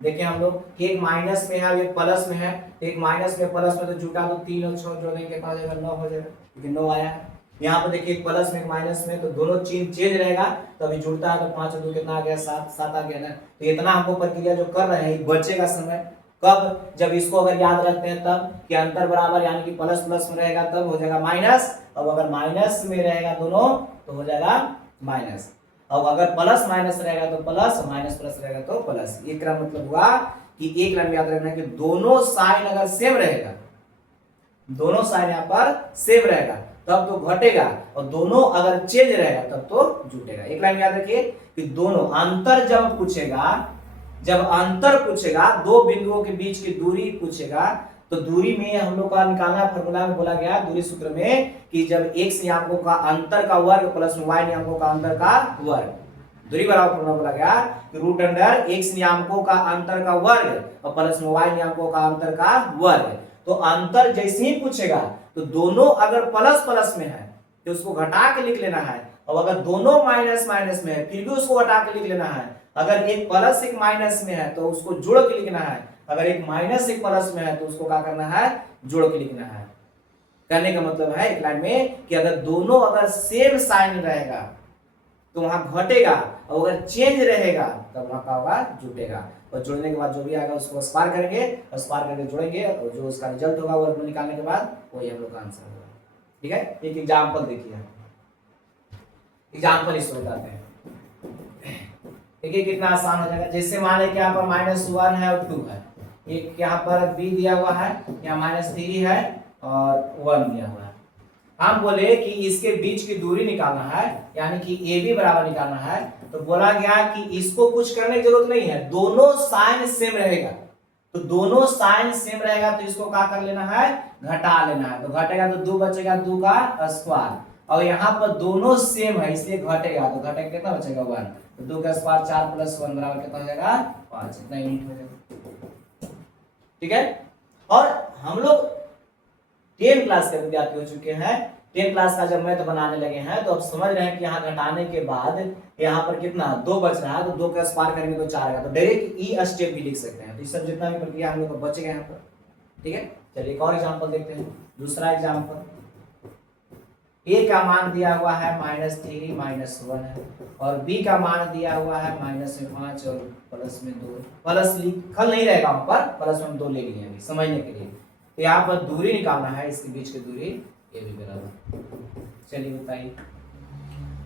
देखिए हम लोग कि एक माइनस में है और एक प्लस में है, तो एक माइनस में प्लस में तो जुटा, तो 3 और 6 जोड़ेंगे कितना हो जाएगा, 9 हो जाएगा, क्योंकि 9 आया है। यहाँ पर देखिए एक प्लस में एक माइनस में, तो दोनों चेंज रहेगा तो अभी जुड़ता है, तो 5 और 2 कितना आ गया, 7 आ गया ना। तो इतना हमको प्रक्रिया जो कर रहे हैं बचेगा समय कब, जब इसको अगर याद रखते हैं तब कि अंतर बराबर यानी कि प्लस प्लस में रहेगा तब हो जाएगा माइनस, अब अगर माइनस में रहेगा दोनों तो हो जाएगा माइनस, अब अगर प्लस माइनस रहेगा तो प्लस, माइनस प्लस रहेगा तो प्लस। एक का मतलब हुआ कि एक लाइन याद रखना है कि दोनों साइन अगर सेम रहेगा, दोनों साइन यहाँ पर सेम रहेगा तब तो घटेगा, और दोनों अगर चेंज रहेगा तब तो जुटेगा। एक लाइन याद रखिए कि दोनों अंतर जब पूछेगा, जब अंतर पूछेगा, दो बिंदुओं के बीच की दूरी पूछेगा, तो दूरी में हम लोग का निकालना फॉर्मूला में बोला गया दूरी सूत्र में कि जब x नियतांकों का अंतर का वर्ग प्लस y नियतांकों का अंतर का वर्ग, दूरी बराबर फॉर्मूला बोला गया कि रूट अंडर x नियतांकों का अंतर का वर्ग और प्लस y नियतांकों का अंतर का वर्ग। तो अंतर जैसे ही पूछेगा तो दोनों अगर प्लस प्लस में है तो उसको घटा के लिख लेना है, और अगर दोनों माइनस माइनस में है फिर भी उसको घटा के लिख लेना है। अगर एक प्लस एक माइनस में है तो उसको जोड़ के लिखना है, अगर एक माइनस एक प्लस में है तो उसको क्या करना है, जोड़ के लिखना है। कहने का मतलब है एक लाइन में कि अगर दोनों अगर सेम साइन रहेगा तो वहां घटेगा, और अगर चेंज रहेगा तब वहां क्या होगा, जुटेगा। और जुड़ने के बाद जो भी आएगा उसको स्क्वायर करेंगे, और स्क्वायर करके जोड़ेंगे, और जो उसका रिजल्ट होगा वर्ग में निकालने के बाद वही हम लोग का आंसर होगा। ठीक है, एक एग्जाम्पल देखिए, एग्जाम्पल इसको बताते हैं। देखिए कितना आसान हो जाएगा। जैसे मान लें कि यहाँ पर -1 है और 2 है, एक यहाँ पर b दिया हुआ है, यहाँ -3 है और 1 दिया हुआ है। हम बोले कि इसके बीच की दूरी निकालना है, यानी कि AB बराबर निकालना है, तो बोला गया कि इसको कुछ करने की जरूरत नहीं है, दोनों साइन सेम रहेगा। तो दोनों साइन सेम रहेगा तो इसको क्या कर लेना है, घटा लेना है। तो घटेगा तो 2 बचेगा, 2 का स्क्वायर, और यहाँ पर दोनों सेम है इसलिए घटेगा, तो घटेगा कितना बचेगा, 1। तो 2 का स्क्वायर 4 + 1 बराबर कितना हो जाएगा, 5। इतना यूनिट हो जाएगा। ठीक है, और हम लोग 10 क्लास के विद्यार्थी हो चुके हैं। 10 क्लास का जब मैथ बनाने लगे हैं तो अब समझ रहे हैं कि यहाँ घटाने के बाद यहाँ पर कितना 2 बच रहा है, तो 2 का स्क्वायर करेंगे तो 4 आएगा, तो डायरेक्ट ई स्टेप भी लिख सकते हैं। तो इस सब जितना भी प्रक्रिया हम लोग को बचेगा यहाँ पर। ठीक है, चलिए एक और एग्जाम्पल देखते हैं। दूसरा एग्जाम्पल, a का मान दिया हुआ है -3 -1 है, और b का मान दिया हुआ है -5 और प्लस में 2। प्लस लिखल नहीं रहेगा वहां पर, प्लस में 2 ले लिए अभी समझने के लिए। तो यहाँ पर दूरी निकालना है, इसके बीच की दूरी a b बराबर। चलिए बताइए,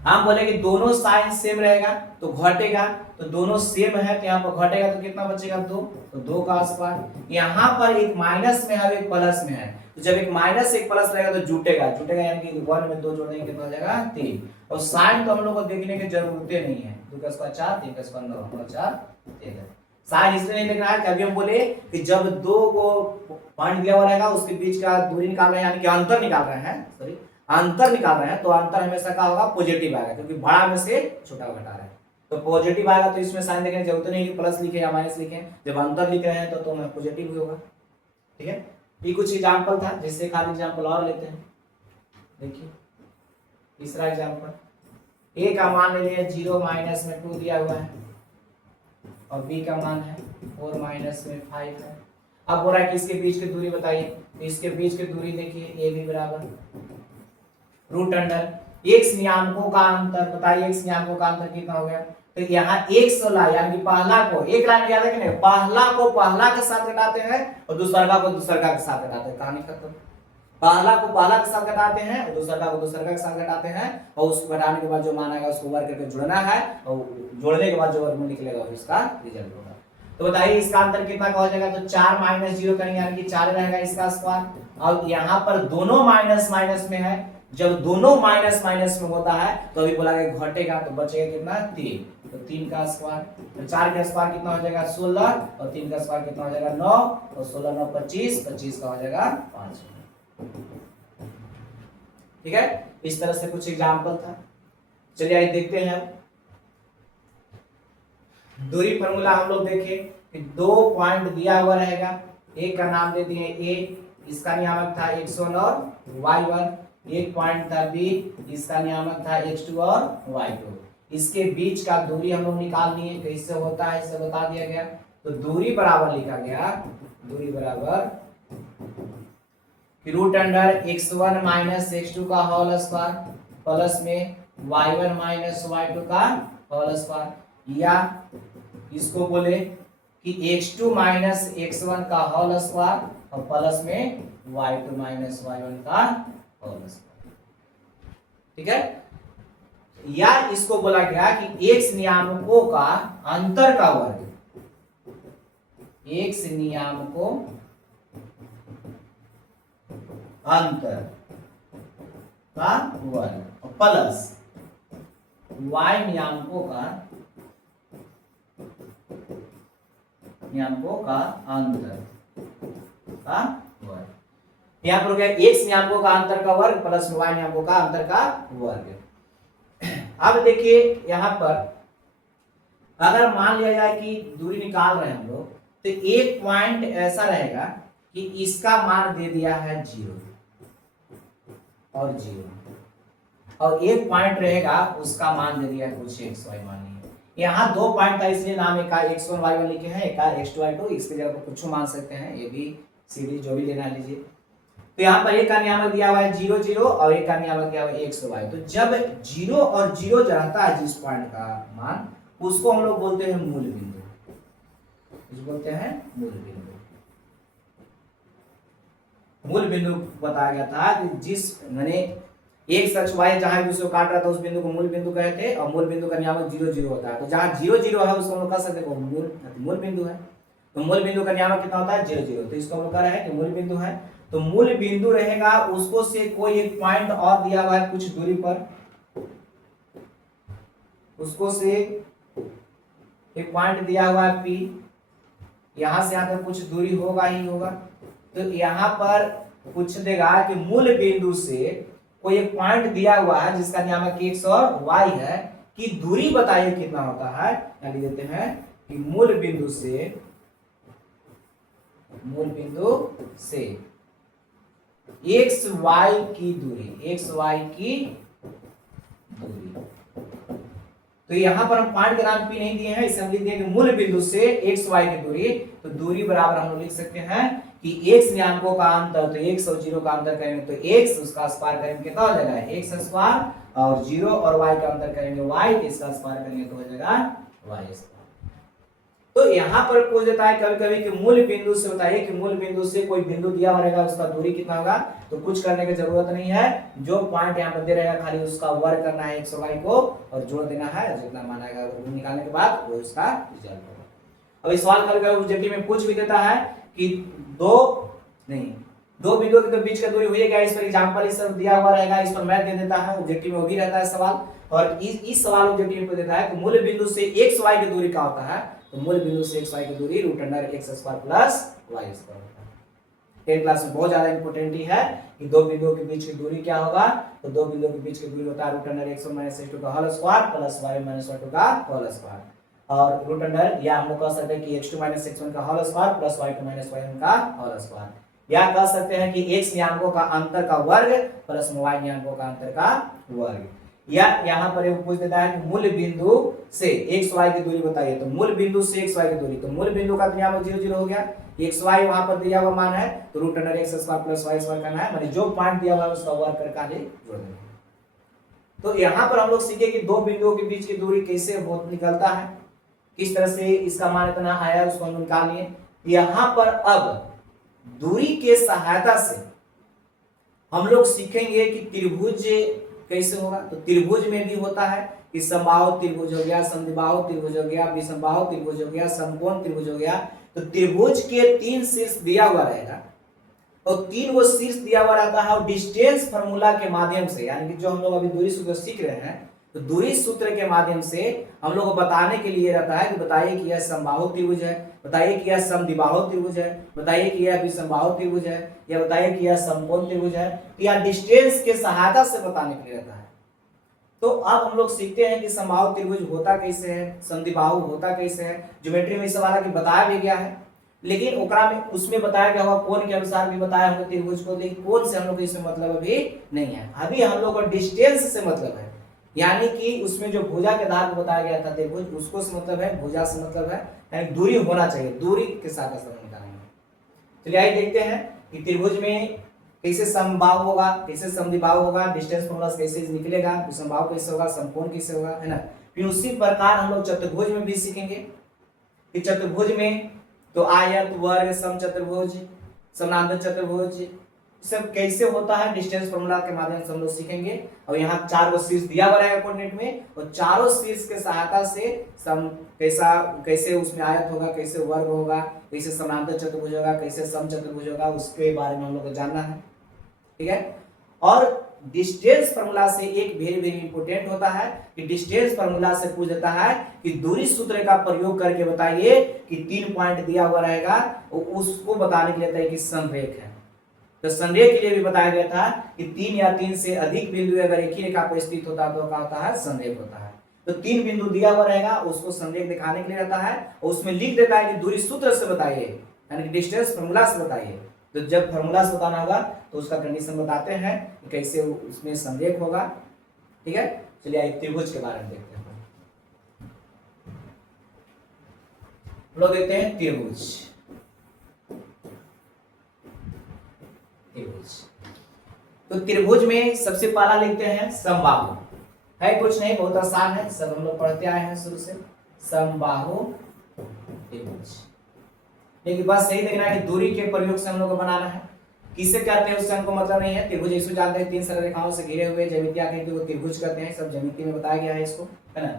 हम बोले कि दोनों साइन सेम रहेगा तो घटेगा, तो दोनों सेम है तो यहाँ पर घटेगा तो कितना बचेगा, 2। तो 2 का स्क्वायर, यहाँ पर एक माइनस में है एक प्लस में है, तो जब एक माइनस एक प्लस रहेगा तो जुटेगा, जुटेगा यानी कि 1 में 2 जोड़ने कितना हो जाएगा, 3। और साइन तो हम लोग को देखने की जरूरत नहीं है, 2 का स्क्वायर 4, 3 का स्क्वायर 9 और 4 13। साइन इसलिए नहीं लिखना है कि अभी हम बोले कि जब 2 को पॉइंट दिया हुआ रहेगा उसके बीच का दूरी निकाल रहे हैं, यानी कि अंतर निकाल रहे हैं, सॉरी अंतर निकाल रहे हैं, तो अंतर हमेशा क्या होगा, पॉजिटिव आएगा, क्योंकि बड़ा में से छोटा घटा रहे हैं तो पॉजिटिव आएगा। तो इसमें साइन देखने की जरूरत नहीं है कि प्लस लिखे या माइनस लिखे, जब अंतर लिख रहे हैं तो पॉजिटिव ही होगा। ठीक है, ये कुछ एग्जाम्पल था, जिससे खाली एग्जाम्पल और लेते हैं। देखिए तीसरा एग्जाम्पल, a का मान ले लिया 0 - 2 दिया हुआ है, और b का मान है 4 - 5 है। अब बोल रहा है कि इसके बीच की दूरी बताइए, तो इसके बीच की दूरी देखिए ab बराबर रूट अंडर x नियतांकों का अंतर, बताइए x नियतांकों का अंतर कितना हो गया। तो यहाँ एक सोला यानी कि पहला को एक लाइन याद है कि नहीं, पहला को पहला के साथ घटाते हैं और दूसरा को दूसरा के साथ घटाते हैं, कहानी खत्म। पहला को पहला के साथ घटाते हैं और दूसरा को दूसरा के साथ घटाते हैं, और उसको घटाने के बाद जो मान आएगा उसको वर्ग करके जोड़ना है, और जोड़ने के बाद जो वर्ग में निकलेगा इसका रिजल्ट होगा। तो बताइए इसका अंतर कितना का हो जाएगा, तो 4 - 0 करेंगे यानी कि 4 रहेगा इसका स्क्वायर। और यहाँ पर दोनों माइनस माइनस में है, जब दोनों माइनस माइनस में होता है तो अभी बोला गया घटेगा, तो बचेगा कितना, 3। तो 3 का स्क्वायर, तो 4 का स्क्वायर कितना हो जाएगा 16 और 3 का स्क्वायर कितना हो जाएगा 9 और 16 9 25, 25 का हो जाएगा 5। ठीक है, इस तरह से कुछ एग्जाम्पल था। चलिए आइए देखते हैं अब दूरी फॉर्मूला। हम लोग देखें कि 2 पॉइंट दिया हुआ रहेगा, एक का नाम दे दिए ए, इसका नियामक था x1 और y1, एक पॉइंट था बी, इसका नियामक था x2 और y2। इसके बीच का दूरी हम लोग निकालनी है, कैसे होता है इसे बता दिया गया। तो दूरी बराबर लिखा गया, दूरी बराबर root under x1 minus x2 का होल स्क्वायर प्लस में y1 माइनस y2 का होल स्क्वायर, या इसको बोले कि x2 माइनस x1 का होल स्क्वायर और प्लस में y2 माइनस y1 का होल स्क्वायर। ठीक है, या इसको बोला गया कि x नियामकों का अंतर का वर्ग, x नियामकों अंतर का वर्ग प्लस y नियामकों का अंतर का वर्ग। यहाँ पर हो गया x नियामकों का अंतर का वर्ग प्लस y नियामकों का अंतर का वर्ग। अब देखिए यहाँ पर अगर मान लिया जाए कि दूरी निकाल रहे हैं हम लोग, तो एक पॉइंट ऐसा रहेगा कि इसका मान दे दिया है 0 और 0, और एक पॉइंट रहेगा उसका मान दे दिया है कुछ xy मान लिया। यहाँ 2 पॉइंट था इसलिए नाम एक का x1 y1 लिखे हैं, एक का x2 y2, इसके जगह पर कुछ मान सकते हैं, ये भी सीधी जो भी लेना लीजिए। तो यहाँ पर एक का नियामक दिया हुआ है 0 0 और एक का नियामक दिया हुआ है x y। तो जब 0 और 0 रहता है जिस पॉइंट का मान, उसको हम लोग बोलते हैं मूल बिंदु, उसको बोलते हैं मूल बिंदु। मूल बिंदु बताया गया था कि जिस मैंने एक सच y जहां दूसरे को काट रहा था उस बिंदु को मूल बिंदु कहते हैं, और मूल बिंदु का नियामक 0 0 होता है। तो जहां 0 0 है उसको हम लोग कह सकते हैं मूल बिंदु है। तो मूल बिंदु का नियामक कितना होता है 0 0, तो इसको हम लोग कह रहे हैं कि मूल बिंदु है। तो मूल बिंदु रहेगा, उसको से कोई एक पॉइंट और दिया हुआ है कुछ दूरी पर, उसको से एक पॉइंट दिया हुआ है P, यहां से यहां तक कुछ दूरी होगा ही होगा। तो यहाँ पर पूछ देगा कि मूल बिंदु से कोई एक पॉइंट दिया हुआ है जिसका नियामक x और y है, कि दूरी बताइए कितना होता है। यानी देते हैं कि मूल बिंदु से x y की दूरी, तो यहां पर हम पॉइंट का नाम P नहीं दिए हैं, इसे हम लिख दिए कि मूल बिंदु से x y की दूरी। तो दूरी बराबर हम लोग लिख सकते हैं कि x नियामकों का अंतर, तो x और 0 का अंतर करेंगे तो x, उसका स्क्वायर करेंगे कितना हो जाएगा x स्क्वायर, और 0 और y का अंतर करेंगे y, तो इसका स्क्वायर करेंगे तो हो जाएगा y स्क्वायर। तो यहाँ पर पूछ देता है कभी कभी कि मूल बिंदु से बताइए कि मूल बिंदु से कोई बिंदु दिया हुआ रहेगा उसका दूरी कितना होगा। तो कुछ करने की जरूरत नहीं है, जो पॉइंट यहाँ पर दे रहेगा खाली उसका वर्ग करना है x और y को और जोड़ देना है, जितना मानेगा निकालने के बाद वो उसका रिजल्ट होगा। अब इस सवाल कभी कभी ऑब्जेक्टिव में पूछ भी देता है कि दो बिंदुओं के बीच का दूरी हुई है क्या, इस पर एग्जांपल इस तरह दिया हुआ रहेगा, इस पर मैथ दे देता है, ऑब्जेक्टिव में वो भी रहता है सवाल। और इस सवाल ऑब्जेक्टिव में देता है कि मूल बिंदु से x y की दूरी क्या होता है। तो मूल बिंदु से x y की दूरी root under x square plus y square होता है। 10th क्लास में बहुत ज्यादा इंपॉर्टेंट ही है कि दो बिंदुओं के बीच की दूरी क्या होगा। तो दो बिंदुओं के बीच की दूरी होता है root under x1 minus x2 का whole square plus y minus y2 का होल स्क्वायर, और रूट अंडर, या हम लोग कह सकते हैं कि x2 माइनस x1 का whole square plus y2 minus y1 का होल स्क्वायर, या कह सकते हैं कि x नियामकों का अंतर का वर्ग प्लस y नियामकों का अंतर का वर्ग। या यहाँ पर पूछ देता है कि मूल बिंदु से x y की दूरी बताइए। तो मूल बिंदु से x y की दूरी, तो मूल बिंदु का नियामक 0 0 हो गया, x y वहां पर दिया हुआ मान है तो root under x square plus y square करना है, माने जो पॉइंट दिया हुआ है उसका वर्ग करके आगे जोड़ देना। तो यहाँ पर हम लोग सीखे कि दो बिंदुओं के बीच की दूरी कैसे निकलता है, किस तरह से इसका मान इतना आया उसको हम निकाल लिए। यहाँ पर अब दूरी के सहायता से हम लोग सीखेंगे कि त्रिभुज कैसे होगा। तो त्रिभुज में भी होता है कि समबाहु त्रिभुज हो गया, समद्विबाहु त्रिभुज हो गया, विषमबाहु त्रिभुज हो गया, समकोण त्रिभुज हो गया। तो त्रिभुज के 3 शीर्ष दिया हुआ रहेगा और 3 वो शीर्ष दिया हुआ रहता है, और डिस्टेंस फार्मूला के माध्यम से, यानी कि जो हम लोग अभी दूरी सूत्र सीख रहे हैं, तो दूरी सूत्र के माध्यम से हम लोग को बताने के लिए रहता है कि बताइए कि यह समबाहु त्रिभुज है, बताइए कि यह समद्विबाहु त्रिभुज है, बताइए कि यह विषमबाहु त्रिभुज है, या बताइए कि यह समकोण त्रिभुज है, या डिस्टेंस के सहायता से बताने के लिए रहता है। तो अब हम लोग सीखते हैं कि समबाहु त्रिभुज होता कैसे है, समद्विबाहु होता कैसे है। ज्योमेट्री में इस सवाल की बताया भी गया है, लेकिन ओकरा में उसमें बताया गया होगा कोण के अनुसार भी बताया होगा त्रिभुज को, लेकिन कोण से हम लोग को इसमें मतलब अभी नहीं है। अभी हम लोग को डिस्टेंस से मतलब है, यानी कि उसमें जो भुजा के आधार पर बताया गया था त्रिभुज, उसको से मतलब है, भुजा से मतलब है, यानी दूरी होना चाहिए, दूरी के साथ संबंध निकालेंगे। चलिए आइए देखते हैं कि त्रिभुज में कैसे समबाहु होगा, कैसे समद्विबाहु होगा, डिस्टेंस फॉर्मूला कैसे निकलेगा, विषमबाहु कैसे होगा, समकोण कैसे होगा, है ना। फिर उसी प्रकार हम लोग चतुर्भुज में भी सीखेंगे कि चतुर्भुज में तो आयत, वर्ग, समचतुर्भुज, समानांतर चतुर्भुज सब कैसे होता है, डिस्टेंस फॉर्मूला के माध्यम से हम लोग सीखेंगे। और यहाँ 4 गो शीर्ष दिया हुआ रहेगा कोऑर्डिनेट में, और चारों शीर्ष के सहायता से सम कैसे उसमें आयत होगा, कैसे वर्ग होगा, कैसे समानांतर चतुर्भुज होगा, कैसे समचतुर्भुज होगा, उसके बारे में हम लोग को जानना है, ठीक है। और डिस्टेंस फार्मूला से एक वेरी वेरी इंपोर्टेंट होता है कि डिस्टेंस फार्मूला से पूछ देता है कि दूरी सूत्र का प्रयोग करके बताइए कि 3 पॉइंट दिया हुआ रहेगा, उसको बताने के लिए होता है कि संरेख है। तो संरेख के लिए भी बताया गया था कि 3 या 3 से अधिक बिंदु अगर एक ही रेखा पर स्थित होता है तो क्या होता है, संरेख होता है। तो 3 बिंदु दिया हुआ रहेगा, उसको संरेख दिखाने के लिए रहता है, और उसमें लिख देता है कि दूरी सूत्र से बताइए, यानी कि डिस्टेंस फार्मूला से बताइए। तो जब फार्मूला से बताना होगा तो उसका कंडीशन बताते हैं कि कैसे उसमें संरेख होगा, ठीक है। चलिए आइए त्रिभुज के बारे में देखते हैं। लोग देखते हैं त्रिभुज। तो त्रिभुज में सबसे पहला लिखते हैं समबाहु, है कुछ नहीं, बहुत आसान है, सब हम लोग पढ़ते आए हैं शुरू से। समबाहु त्रिभुज, लेकिन बस सही देखना है कि दूरी के प्रयोग से हम लोग को बनाना है। किसे कहते हैं उससे हमको मतलब नहीं है। त्रिभुज इसको जानते हैं, 3 सरल रेखाओं से घिरे हुए ज्यामिति कहते हैं, त्रिभुज कहते हैं, सब ज्यामिति में बताया गया है इसको, है ना।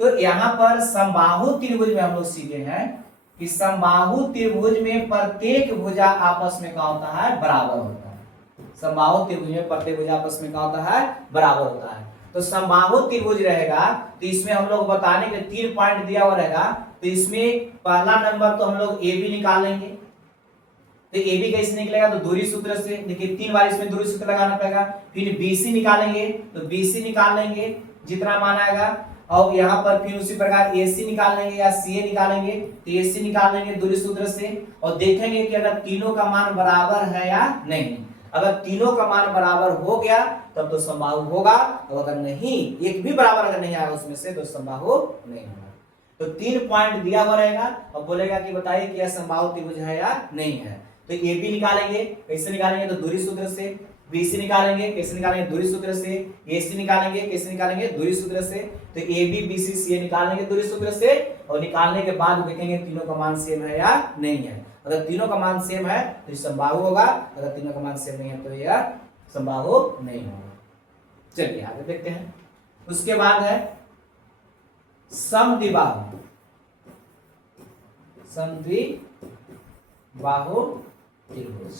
तो यहाँ पर समबाहु त्रिभुज में हम लोग सीखे हैं कि समबाहु त्रिभुज में प्रत्येक भुजा आपस में क्या होता है, बराबर होता है। समबाहु त्रिभुज में प्रत्येक भुजा आपस में क्या होता है, बराबर होता है। तो समबाहु त्रिभुज रहेगा तो इसमें हम लोग बताने के 3 पॉइंट दिया हुआ रहेगा। तो इसमें पहला नंबर तो हम लोग ए बी निकालेंगे। तो ए बी कैसे निकलेगा, तो दूरी सूत्र से। देखिए 3 बार इसमें दूरी सूत्र लगाना पड़ेगा। फिर बी सी निकालेंगे, तो बी सी निकाल लेंगे जितना मान आएगा, और यहाँ पर फिर उसी प्रकार ए सी निकाल लेंगे या सी ए निकालेंगे, तो ए सी निकाल लेंगे दूरी सूत्र से, और देखेंगे कि अगर तीनों का मान बराबर है या नहीं। अगर तीनों का मान बराबर हो गया तब तो समबाहु होगा, और अगर नहीं, एक भी बराबर अगर नहीं आया उसमें से, तो समबाहु नहीं होगा। तो 3 पॉइंट दिया हुआ रहेगा और बोलेगा कि बताइए कि यह समबाहु त्रिभुज है या नहीं है। तो ए बी निकालेंगे, कैसे निकालेंगे, तो दूरी सूत्र से। बी सी निकालेंगे, कैसे निकालेंगे, दूरी सूत्र से। ए सी निकालेंगे, कैसे निकालेंगे, दूरी सूत्र से। तो ए बी बी सी सी ए निकालेंगे दूरी सूत्र से, और निकालने के बाद देखेंगे तीनों का मान सेम है या नहीं है। अगर तीनों का मान सेम है तो समबाहु होगा, अगर तीनों का मान सेम नहीं है तो यह समबाहु नहीं होगा। चलिए आगे देखते हैं। उसके बाद है समद्विबाहु। समद्विबाहु त्रिभुज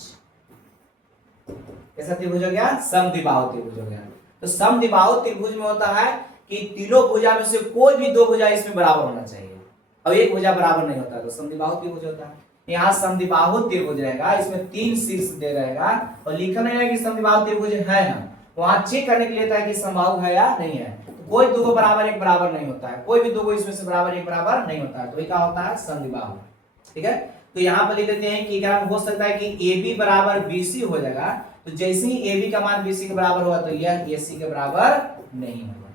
कैसा त्रिभुज हो गया, समद्विबाहु त्रिभुज हो गया। तो समद्विबाहु त्रिभुज में होता है कि तीनों भुजा में से कोई भी 2 भुजा इसमें बराबर होना चाहिए, और एक भुजा बराबर नहीं होता, तो समद्विबाहु त्रिभुज होता है। यहाँ समद्विबाहु त्रिभुज रहेगा, इसमें 3 शीर्ष दे रहेगा, और लिखा नहीं है कि समद्विबाहु त्रिभुज है ना, वहां चेक करने के लिए था कि समबाहु है या नहीं है। तो कोई 2 बराबर एक बराबर नहीं होता है, कोई भी 2 इसमें से बराबर एक बराबर नहीं होता है, तो ये क्या होता है, समद्विबाहु, ठीक है। तो यहाँ पर लिख देते हैं कि क्या हो सकता है कि ए बी बराबर बी सी हो जाएगा, तो जैसे ही ए बी का मान बी सी के बराबर होगा तो यह ए सी के बराबर नहीं होगा।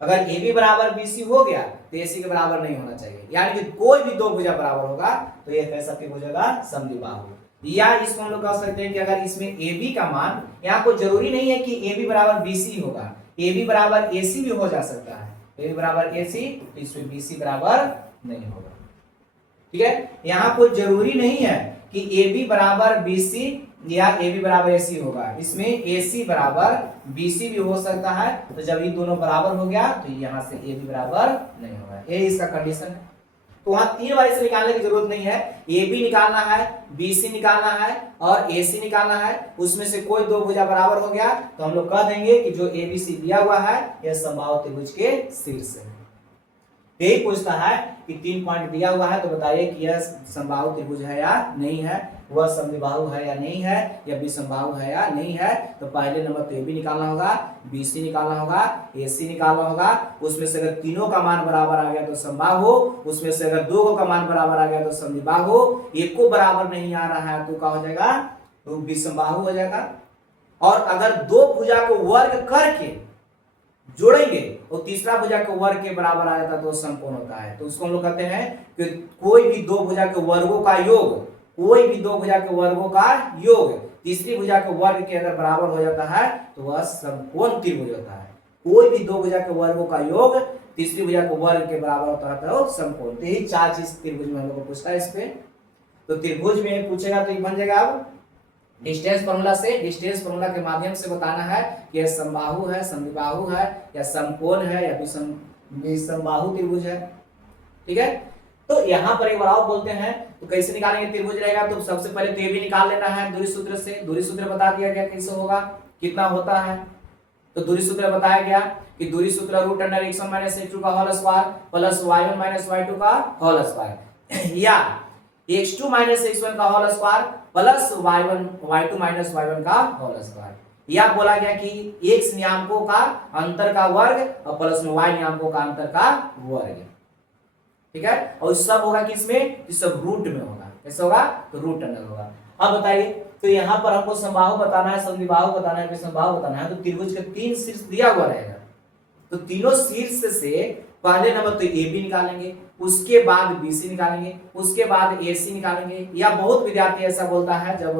अगर ए बी बराबर बी सी हो गया तो ए सी के बराबर नहीं होना चाहिए, यानी कि कोई भी 2 भुजा बराबर होगा तो यह कैसा त्रिभुज होगा, समद्विबाहु। या इसको हम लोग कह सकते हैं कि अगर इसमें ए बी का मान, यहाँ को जरूरी नहीं है कि ए बी बराबर बी सी होगा, ए बी बराबर ए सी भी हो जा सकता है। ए बी बराबर ए सी, तो इसमें बी सी बराबर नहीं होगा, ठीक है। यहाँ कोई जरूरी नहीं है कि ए बी बराबर बी सी या ए बी बराबर ए सी होगा, इसमें ए सी बराबर बी सी भी हो सकता है। तो जब ये दोनों बराबर हो गया तो यहाँ से ए बी बराबर नहीं होगा, ये इसका कंडीशन है। तो वहां 3 बार से निकालने की जरूरत नहीं है। ए बी निकालना है, बी सी निकालना है और ए सी निकालना है। उसमें से कोई दो भुजा बराबर हो गया तो हम लोग कह देंगे कि जो ए बी सी दिया हुआ है यह समबाहु त्रिभुज के शीर्ष है। यही पूछता है कि 3 पॉइंट दिया हुआ है तो बताइए कि यह समबाहु त्रिभुज है या नहीं है, वह समद्विबाहु है या नहीं है, या विसमबाहु है या नहीं है। तो पहले नंबर तो ए बी निकालना होगा, बी सी निकालना होगा, ए सी निकालना होगा। उसमें से अगर तीनों का मान बराबर आ गया तो समबाहु, उसमें से अगर दो का मान बराबर आ गया तो समद्विबाहु, एक को बराबर नहीं आ रहा है तो क्या हो जाएगा, तो विसमबाहु हो जाएगा। और अगर दो भुजा को वर्ग करके जोड़ेंगे और तीसरा भुजा के वर्ग के बराबर आ जाता है तो समकोण होता है। तो उसको हम लोग कहते हैं कि कोई भी दो भुजा के वर्गों का योग, कोई भी दो भुजा के वर्गों का योग तीसरी भुजा के वर्ग के अगर बराबर हो जाता है तो वह समकोण त्रिभुज होता है। कोई भी दो भुजा के वर्गों का योग तीसरी भुजा के वर्ग के बराबर होता है तो समकोण। तो यही 4 चीज त्रिभुज में हम लोग को पूछता है इस पे। तो त्रिभुज में पूछेगा तो ये बन जाएगा अब डिस्टेंस फॉर्मूला से, डिस्टेंस फॉर्मूला के माध्यम से बताना है कि यह समबाहु है, समद्विबाहु है या समकोण है या विसमबाहु त्रिभुज है। ठीक है, तो यहाँ पर एक बार और बोलते हैं तो कैसे निकालेंगे त्रिभुज रहेगा। तो सबसे पहले तो ये भी निकाल लेना है दूरी सूत्र से। दूरी सूत्र बता दिया गया कैसे होगा, कितना होता है। तो दूरी सूत्र बताया गया कि दूरी सूत्र root under x1 minus x2 का whole square plus y1 minus y2 का होल स्क्वायर या x2 माइनस x1 का whole square plus y2 minus y1 का होल स्क्वायर, या बोला गया कि x नियामकों का अंतर का वर्ग और प्लस में y नियामकों का अंतर का वर्ग। ठीक है, और सब होगा किसमें, इस सब रूट में होगा। कैसे होगा, तो रूट अंडर होगा। अब बताइए, तो यहाँ पर हमको समबाहु बताना है, समद्विबाहु बताना है, विसमबाहु बताना है। तो त्रिभुज के 3 शीर्ष दिया हुआ रहेगा। तो तीनों शीर्ष से पहले नंबर तो ए बी निकालेंगे, उसके बाद बी सी निकालेंगे, उसके बाद ए सी निकालेंगे। या बहुत विद्यार्थी ऐसा बोलता है जब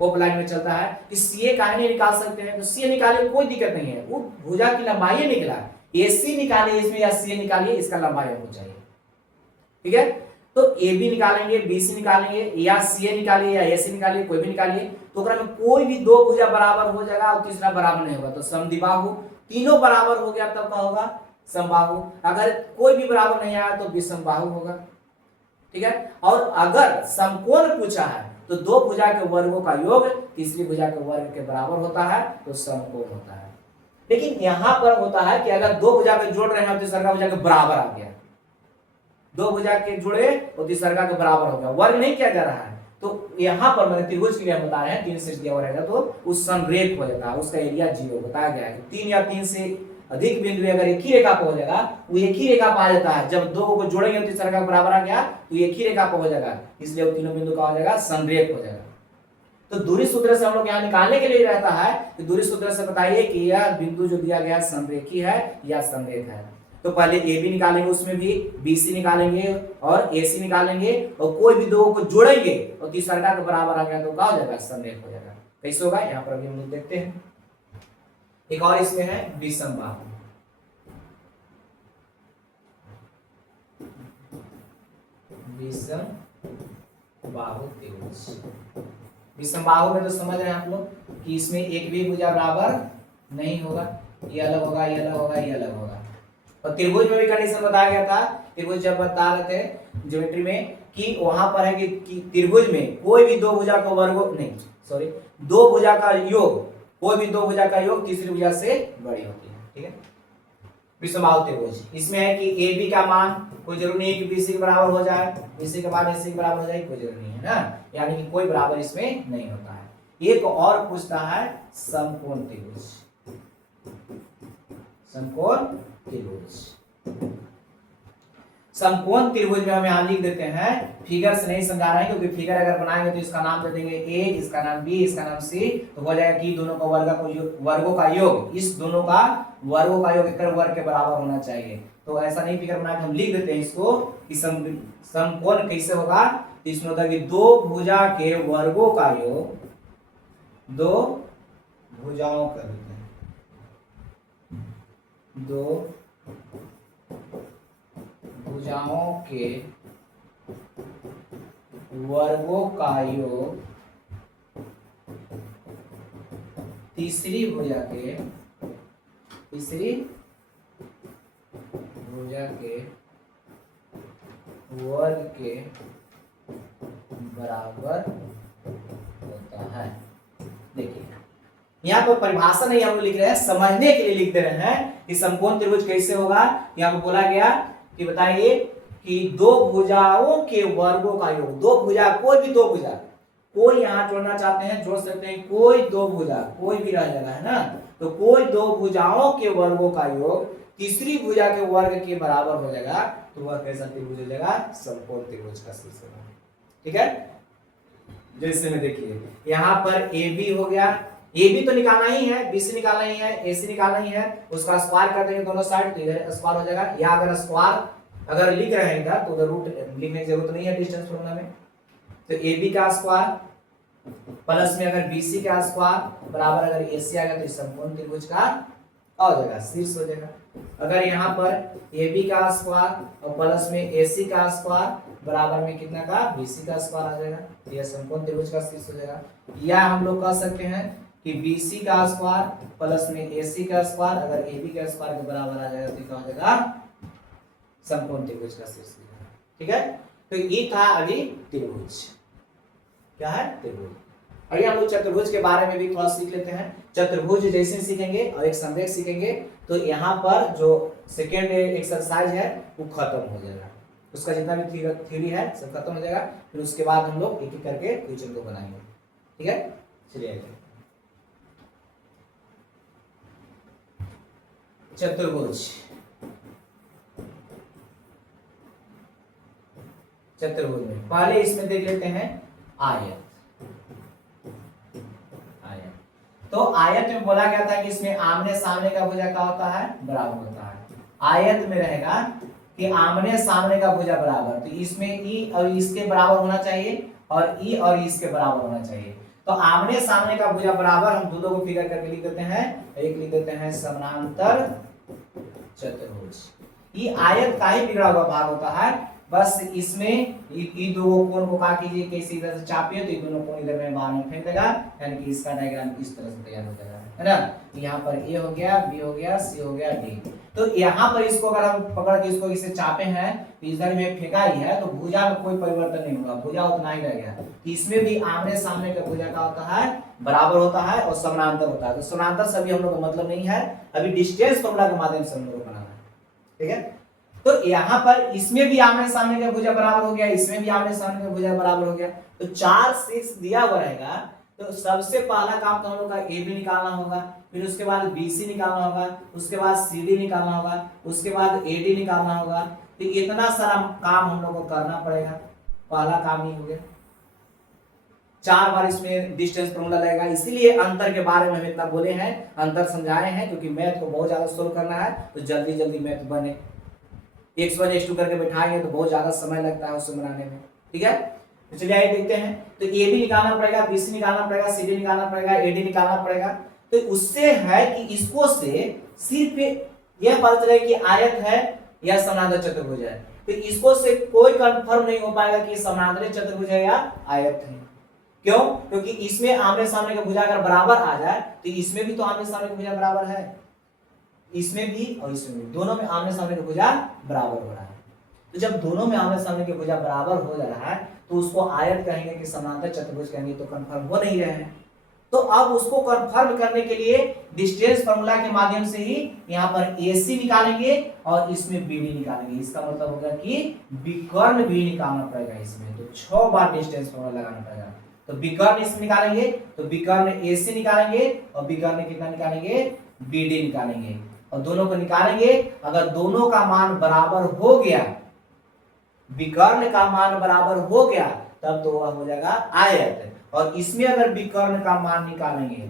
ऑफलाइन में चलता है कि सी ए काहे नहीं निकाल सकते हैं, तो सी ए निकाले कोई दिक्कत नहीं है, वो भुजा की लंबाई निकला, ए सी निकालिए इसमें या सी ए निकालिए, इसका लंबाई होना चाहिए। ठीक है, तो ए बी निकालेंगे, बी सी निकालेंगे या सी ए निकालिए या ए सी निकालिए, कोई भी निकालिए। तो में कोई भी दो भुजा बराबर हो जाएगा और तीसरा बराबर नहीं होगा तो समद्विबाहु। तीनों बराबर हो गया तब क्या होगा, समबाहु। अगर कोई भी बराबर नहीं आया तो विसमबाहु होगा। ठीक है, और अगर समकोण पूछा है तो दो भुजा के वर्गों का योग तीसरी भुजा के वर्ग के बराबर होता है तो समकोण होता है। लेकिन यहां पर होता है कि अगर दो भुजा के जोड़ रहे हैं तो तीसरा भुजा के बराबर आ गया, दो भुजा के जुड़े और तीसरा के बराबर हो गया, वर्ग नहीं किया जा रहा है। तो यहाँ पर मैंने त्रिभुज के लिए बता रहे हैं 3 शीर्ष दिया हुआ रहेगा तो उस समरेख हो जाता है, उसका एरिया 0 बताया गया है। 3 या 3 से अधिक बिंदु अगर एक ही रेखा पर हो जाएगा वो एक ही रेखा पर आ जाता है। जब दो को जोड़ेंगे तो तीसरा का बराबर आ गया तो एक ही रेखा पर हो जाएगा, इसलिए वो तीनों बिंदु का हो जाएगा समरेख हो जाएगा। तो दूरी सूत्र से हम लोग यहाँ निकालने के लिए रहता है कि दूरी सूत्र से बताइए कि यह बिंदु जो दिया गया समरेखी है या समरेख है। तो पहले ए बी निकालेंगे, उसमें भी बी सी निकालेंगे और ए सी निकालेंगे और कोई भी दो को जोड़ेंगे और तीसरा के बराबर आ गया तो क्या हो जाएगा, समरेख हो जाएगा। कैसे होगा यहाँ पर अभी हम लोग देखते हैं। एक और इसमें है विसमबाहु। विसमबाहु त्रिभुज, विसमबाहु में तो समझ रहे हैं आप लोग कि इसमें एक भी भुजा बराबर नहीं होगा, ये अलग होगा, ये अलग होगा, ये अलग होगा। और त्रिभुज में भी कंडीशन बताया गया था, त्रिभुज जब बता रहे थे ज्योमेट्री में कि वहां पर है कि त्रिभुज में कोई भी दो भुजा का वर्ग नहीं, सॉरी, दो भुजा का योग, कोई भी दो भुजा का योग तीसरी भुजा से बड़ी होती है। ठीक है, विसमबाहु त्रिभुज इसमें है कि ए बी का मान कोई जरूरी नहीं है कि बी सी के बराबर हो जाए, बी सी के बाद ए सी के बराबर हो जाए, कोई जरूरी नहीं है ना, यानी कि कोई बराबर इसमें नहीं होता है। एक और पूछता है समकोण त्रिभुज, समकोण त्रिभुज। समकोण त्रिभुज में हम यहाँ लिख देते हैं, फिगर से नहीं समझा रहे हैं क्योंकि फिगर अगर बनाएंगे तो इसका नाम दे देंगे ए, इसका नाम बी, इसका नाम सी, तो हो जाएगा कि दोनों का वर्गों का योग, इस दोनों का वर्गों का योग एक वर्ग के बराबर होना चाहिए। तो ऐसा नहीं फिगर बना के हम लिख देते हैं इसको कि समकोण कैसे होगा। तो इसमें होता है कि दो भुजा के वर्गों का योग, दो भुजाओं का, दो भुजाओं के वर्गों का योग तीसरी भुजा के वर्ग के बराबर होता है। देखिए यहाँ पर परिभाषा नहीं हम लिख रहे हैं, समझने के लिए लिख दे रहे हैं कि समकोण त्रिभुज कैसे होगा। यहाँ पर बोला गया कि बताइए कि दो भुजाओं के वर्गों का योग, दो भुजा, कोई भी दो भुजा, कोई यहाँ जोड़ना चाहते हैं जोड़ सकते हैं, कोई दो भुजा, कोई भी रह जाएगा है ना, तो कोई दो भुजाओं के वर्गों का योग तीसरी भुजा के वर्ग के बराबर हो जाएगा, तो वह कैसा त्रिभुज हो जाएगा, समकोण त्रिभुज का शीर्ष होगा। ठीक है, जैसे में देखिए यहाँ पर ए बी हो गया, ए बी तो निकालना ही है, बी सी निकालना ही है, ए सी निकालना ही है, उसका स्क्वायर कर देंगे दोनों साइड तो इधर स्क्वायर हो जाएगा। या अगर स्क्वायर अगर लिख रहे हैं इधर तो उधर रूट लिखने की जरूरत नहीं है डिस्टेंस फॉर्मूला में। तो ए बी का स्क्वायर प्लस में अगर बी सी का स्क्वायर बराबर अगर ए सी आ गया तो इस समकोण त्रिभुज का हो जाएगा, शीर्ष हो जाएगा। अगर यहाँ पर ए बी का स्क्वायर और प्लस में ए सी का स्क्वायर बराबर में कितना का, बी सी का स्क्वायर आ जाएगा, तो यह समकोण त्रिभुज का शीर्ष हो जाएगा। या हम लोग कह सकते हैं कि बी सी का स्क्वायर प्लस में ए सी का स्क्वायर अगर ए बी का स्क्वायर के बराबर आ जाएगा तो क्या हो जाएगा, समकोण त्रिभुज का शीर्ष। ठीक है, तो ये था अभी त्रिभुज, क्या है, त्रिभुज। आइए हम लोग चतुर्भुज के बारे में भी थोड़ा सीख लेते हैं। चतुर्भुज जैसे सीखेंगे और एक संरेख सीखेंगे तो यहाँ पर जो सेकेंड एक्सरसाइज है वो खत्म हो जाएगा, उसका जितना भी थ्योरी है सब खत्म हो जाएगा। फिर उसके बाद हम लोग एक एक करके क्वेश्चन को बनाएंगे। ठीक है, चलिए चतुर्भुज। चतुर्भुज में पहले इसमें देख लेते हैं आयत। आयत तो आयत में बोला गया था कि इसमें आमने सामने का भुजा क्या होता है, बराबर होता है। आयत में रहेगा कि आमने सामने का भुजा बराबर, तो इसमें ई और इसके बराबर होना चाहिए और ई और इसके बराबर होना चाहिए। तो आमने सामने का भुजा बराबर हम दोनों को फिगर करके लिख देते हैं, एक लिख देते हैं समानांतर चतुर्भुज। ये आयत का ही बिगड़ा हुआ भाग होता है, बस इसमें ये दो कोण को क्या कीजिए, कैसे इधर से चापिए तो ये दोनों कोण इधर में बाहर में फेंक देगा, यानी कि इसका डायग्राम इस तरह से तैयार हो जाएगा, है ना। यहाँ पर ए हो गया, बी हो गया, सी हो गया, डी। तो यहाँ पर इसको अगर हम पकड़ के इसको इसे चापे हैं तो इधर में फेंका ही है, तो भुजा में कोई परिवर्तन नहीं होगा, भुजा उतना ही रह गया। इसमें भी आमने सामने का भुजा का होता है, बराबर होता है और समानांतर होता है। तो समानांतर से अभी हम लोग का मतलब नहीं है, अभी डिस्टेंस फॉर्मूला के माध्यम से हम लोग को बनाना है। ठीक है, तो यहाँ पर इसमें भी आमने सामने का भुजा बराबर हो गया, इसमें भी आमने सामने का भुजा बराबर हो गया। तो 4 6 दिया हुआ रहेगा, तो सबसे पहला काम तो हम लोग का ए बी निकालना होगा, फिर उसके बाद बी सी निकालना होगा, उसके बाद सी डी निकालना होगा, उसके बाद ए डी निकालना होगा। तो इतना सारा काम हम लोग को करना पड़ेगा, पहला काम ही हो गया। 4 बार इसमें डिस्टेंस फॉर्मूला लगेगा, इसीलिए अंतर के बारे में हम इतना बोले हैं, अंतर समझाए हैं, क्योंकि मैथ को बहुत ज्यादा सोल्व करना है तो जल्दी जल्दी मैथ बने। x1 x2 करके बैठाएंगे तो बहुत ज्यादा समय लगता है उसे बनाने में। ठीक है, तो चलिए आइए देखते हैं। तो ए बी निकालना पड़ेगा, बी सी निकालना पड़ेगा, सी डी निकालना पड़ेगा, ए डी निकालना पड़ेगा। तो उससे है कि इसको से सिर्फ यह पता चले कि आयत है या समानांतर चतुर्भुज है, तो इसको से कोई कंफर्म नहीं हो पाएगा कि समानांतर चतुर्भुज है या आयत है। क्यों? क्योंकि इसमें आमने सामने का भुजा अगर बराबर आ जाए तो इसमें भी तो आमने सामने का भुजा बराबर है, इसमें भी और इसमें भी, दोनों में आमने सामने का भुजा बराबर हो रहा है। तो जब दोनों में आमने सामने के भुजा बराबर हो जा रहा है तो उसको आयत कहेंगे कि समानांतर चतुर्भुज कहेंगे, तो कंफर्म हो नहीं रहे हैं। तो अब उसको कंफर्म करने के लिए डिस्टेंस फार्मूला के माध्यम से ही यहाँ पर AC निकालेंगे और इसमें BD निकालेंगे। इसका मतलब होगा कि विकर्ण भी निकालना पड़ेगा इसमें, तो 6 बार डिस्टेंस फार्मूला लगाना पड़ेगा। तो विकर्ण इसमें निकालेंगे तो विकर्ण AC निकालेंगे और विकर्ण कितना निकालेंगे, BD निकालेंगे और दोनों को निकालेंगे। अगर दोनों का मान बराबर हो गया, विकर्ण का मान बराबर हो गया, तब तो वह हो जाएगा आयत। और इसमें अगर विकर्ण का मान निकालेंगे,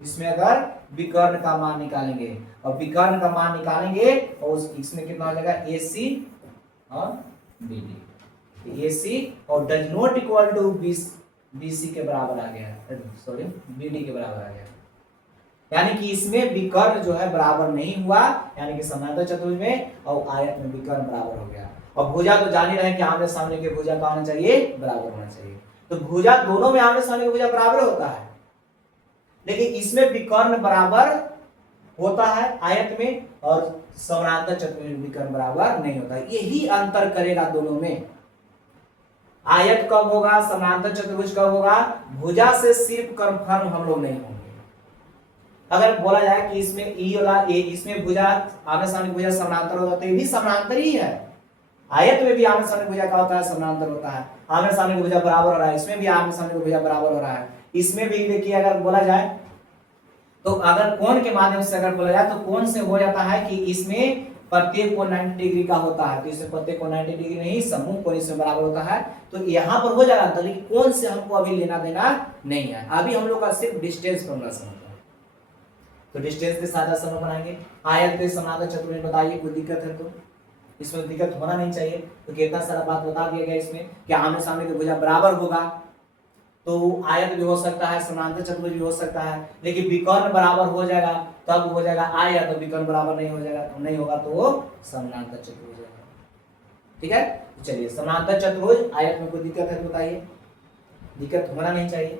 इसमें अगर विकर्ण का मान निकालेंगे और विकर्ण का मान निकालेंगे और इसमें कितना हो जाएगा AC और BD। AC और does not equal to BC के बराबर आ गया, सॉरी BD के बराबर आ गया, यानी कि इसमें विकर्ण जो है बराबर नहीं हुआ, यानी कि समानांतर चतुर्भुज में और आयत में विकर्ण बराबर हो गया। और भुजा तो जान ही रहे कि आमने सामने के भुजा का होना चाहिए, बराबर होना चाहिए। तो भुजा दोनों में आमने सामने के भुजा बराबर होता है, लेकिन इसमें विकर्ण बराबर होता है आयत में, और समानांतर चतुर्भुज में विकर्ण बराबर नहीं होता है। यही अंतर करेगा दोनों में। आयत कब होगा, समानांतर चतुर्भुज कब होगा, भुजा से सिर्फ कंफर्म हम लोग नहीं होंगे। अगर बोला जाए कि इसमें ई वाला ए, इसमें भुजा आमने सामने भुजा समानांतर होता है तो ये भी समानांतर ही है। आयत में भी आमने सामने भुजा का होता है, समानांतर होता है। आमने सामने भुजा बराबर हो रहा है, इसमें भी आमने सामने भुजा बराबर हो रहा है। इसमें भी देखिए अगर बोला जाए तो अगर कोण के माध्यम से अगर बोला जाए तो कोण से हो जाता है कि इसमें प्रत्येक कोण 90 डिग्री का होता है, तो इसमें प्रत्येक कोण 90 डिग्री नहीं, समूह कोण इसमें बराबर होता है। तो यहाँ पर हो जाएगा अंतर, लेकिन कोण से हमको अभी लेना देना नहीं है। अभी हम लोग का सिर्फ डिस्टेंस फॉर्मूला समझना है। तो डिस्टेंस के साथ समूह बनाएंगे। आयत के समानांतर चतुर्भुज बताइए, कोई दिक्कत है तो इसमें दिक्कत होना नहीं चाहिए। तो कितना सारा बात बता दिया गया इसमें कि आमने सामने की भुजा बराबर होगा तो आयत भी हो सकता है, समानांतर चतुर्भुज भी हो सकता है, लेकिन विकर्ण बराबर हो जाएगा तब हो जाएगा आयत, तो विकर्ण बराबर नहीं हो जाएगा, नहीं होगा तो वो समानांतर चतुर्भुज होगा। ठीक है, तो चलिए समानांतर चतुर्भुज आयत में कोई दिक्कत है तो बताइए, दिक्कत होना नहीं चाहिए,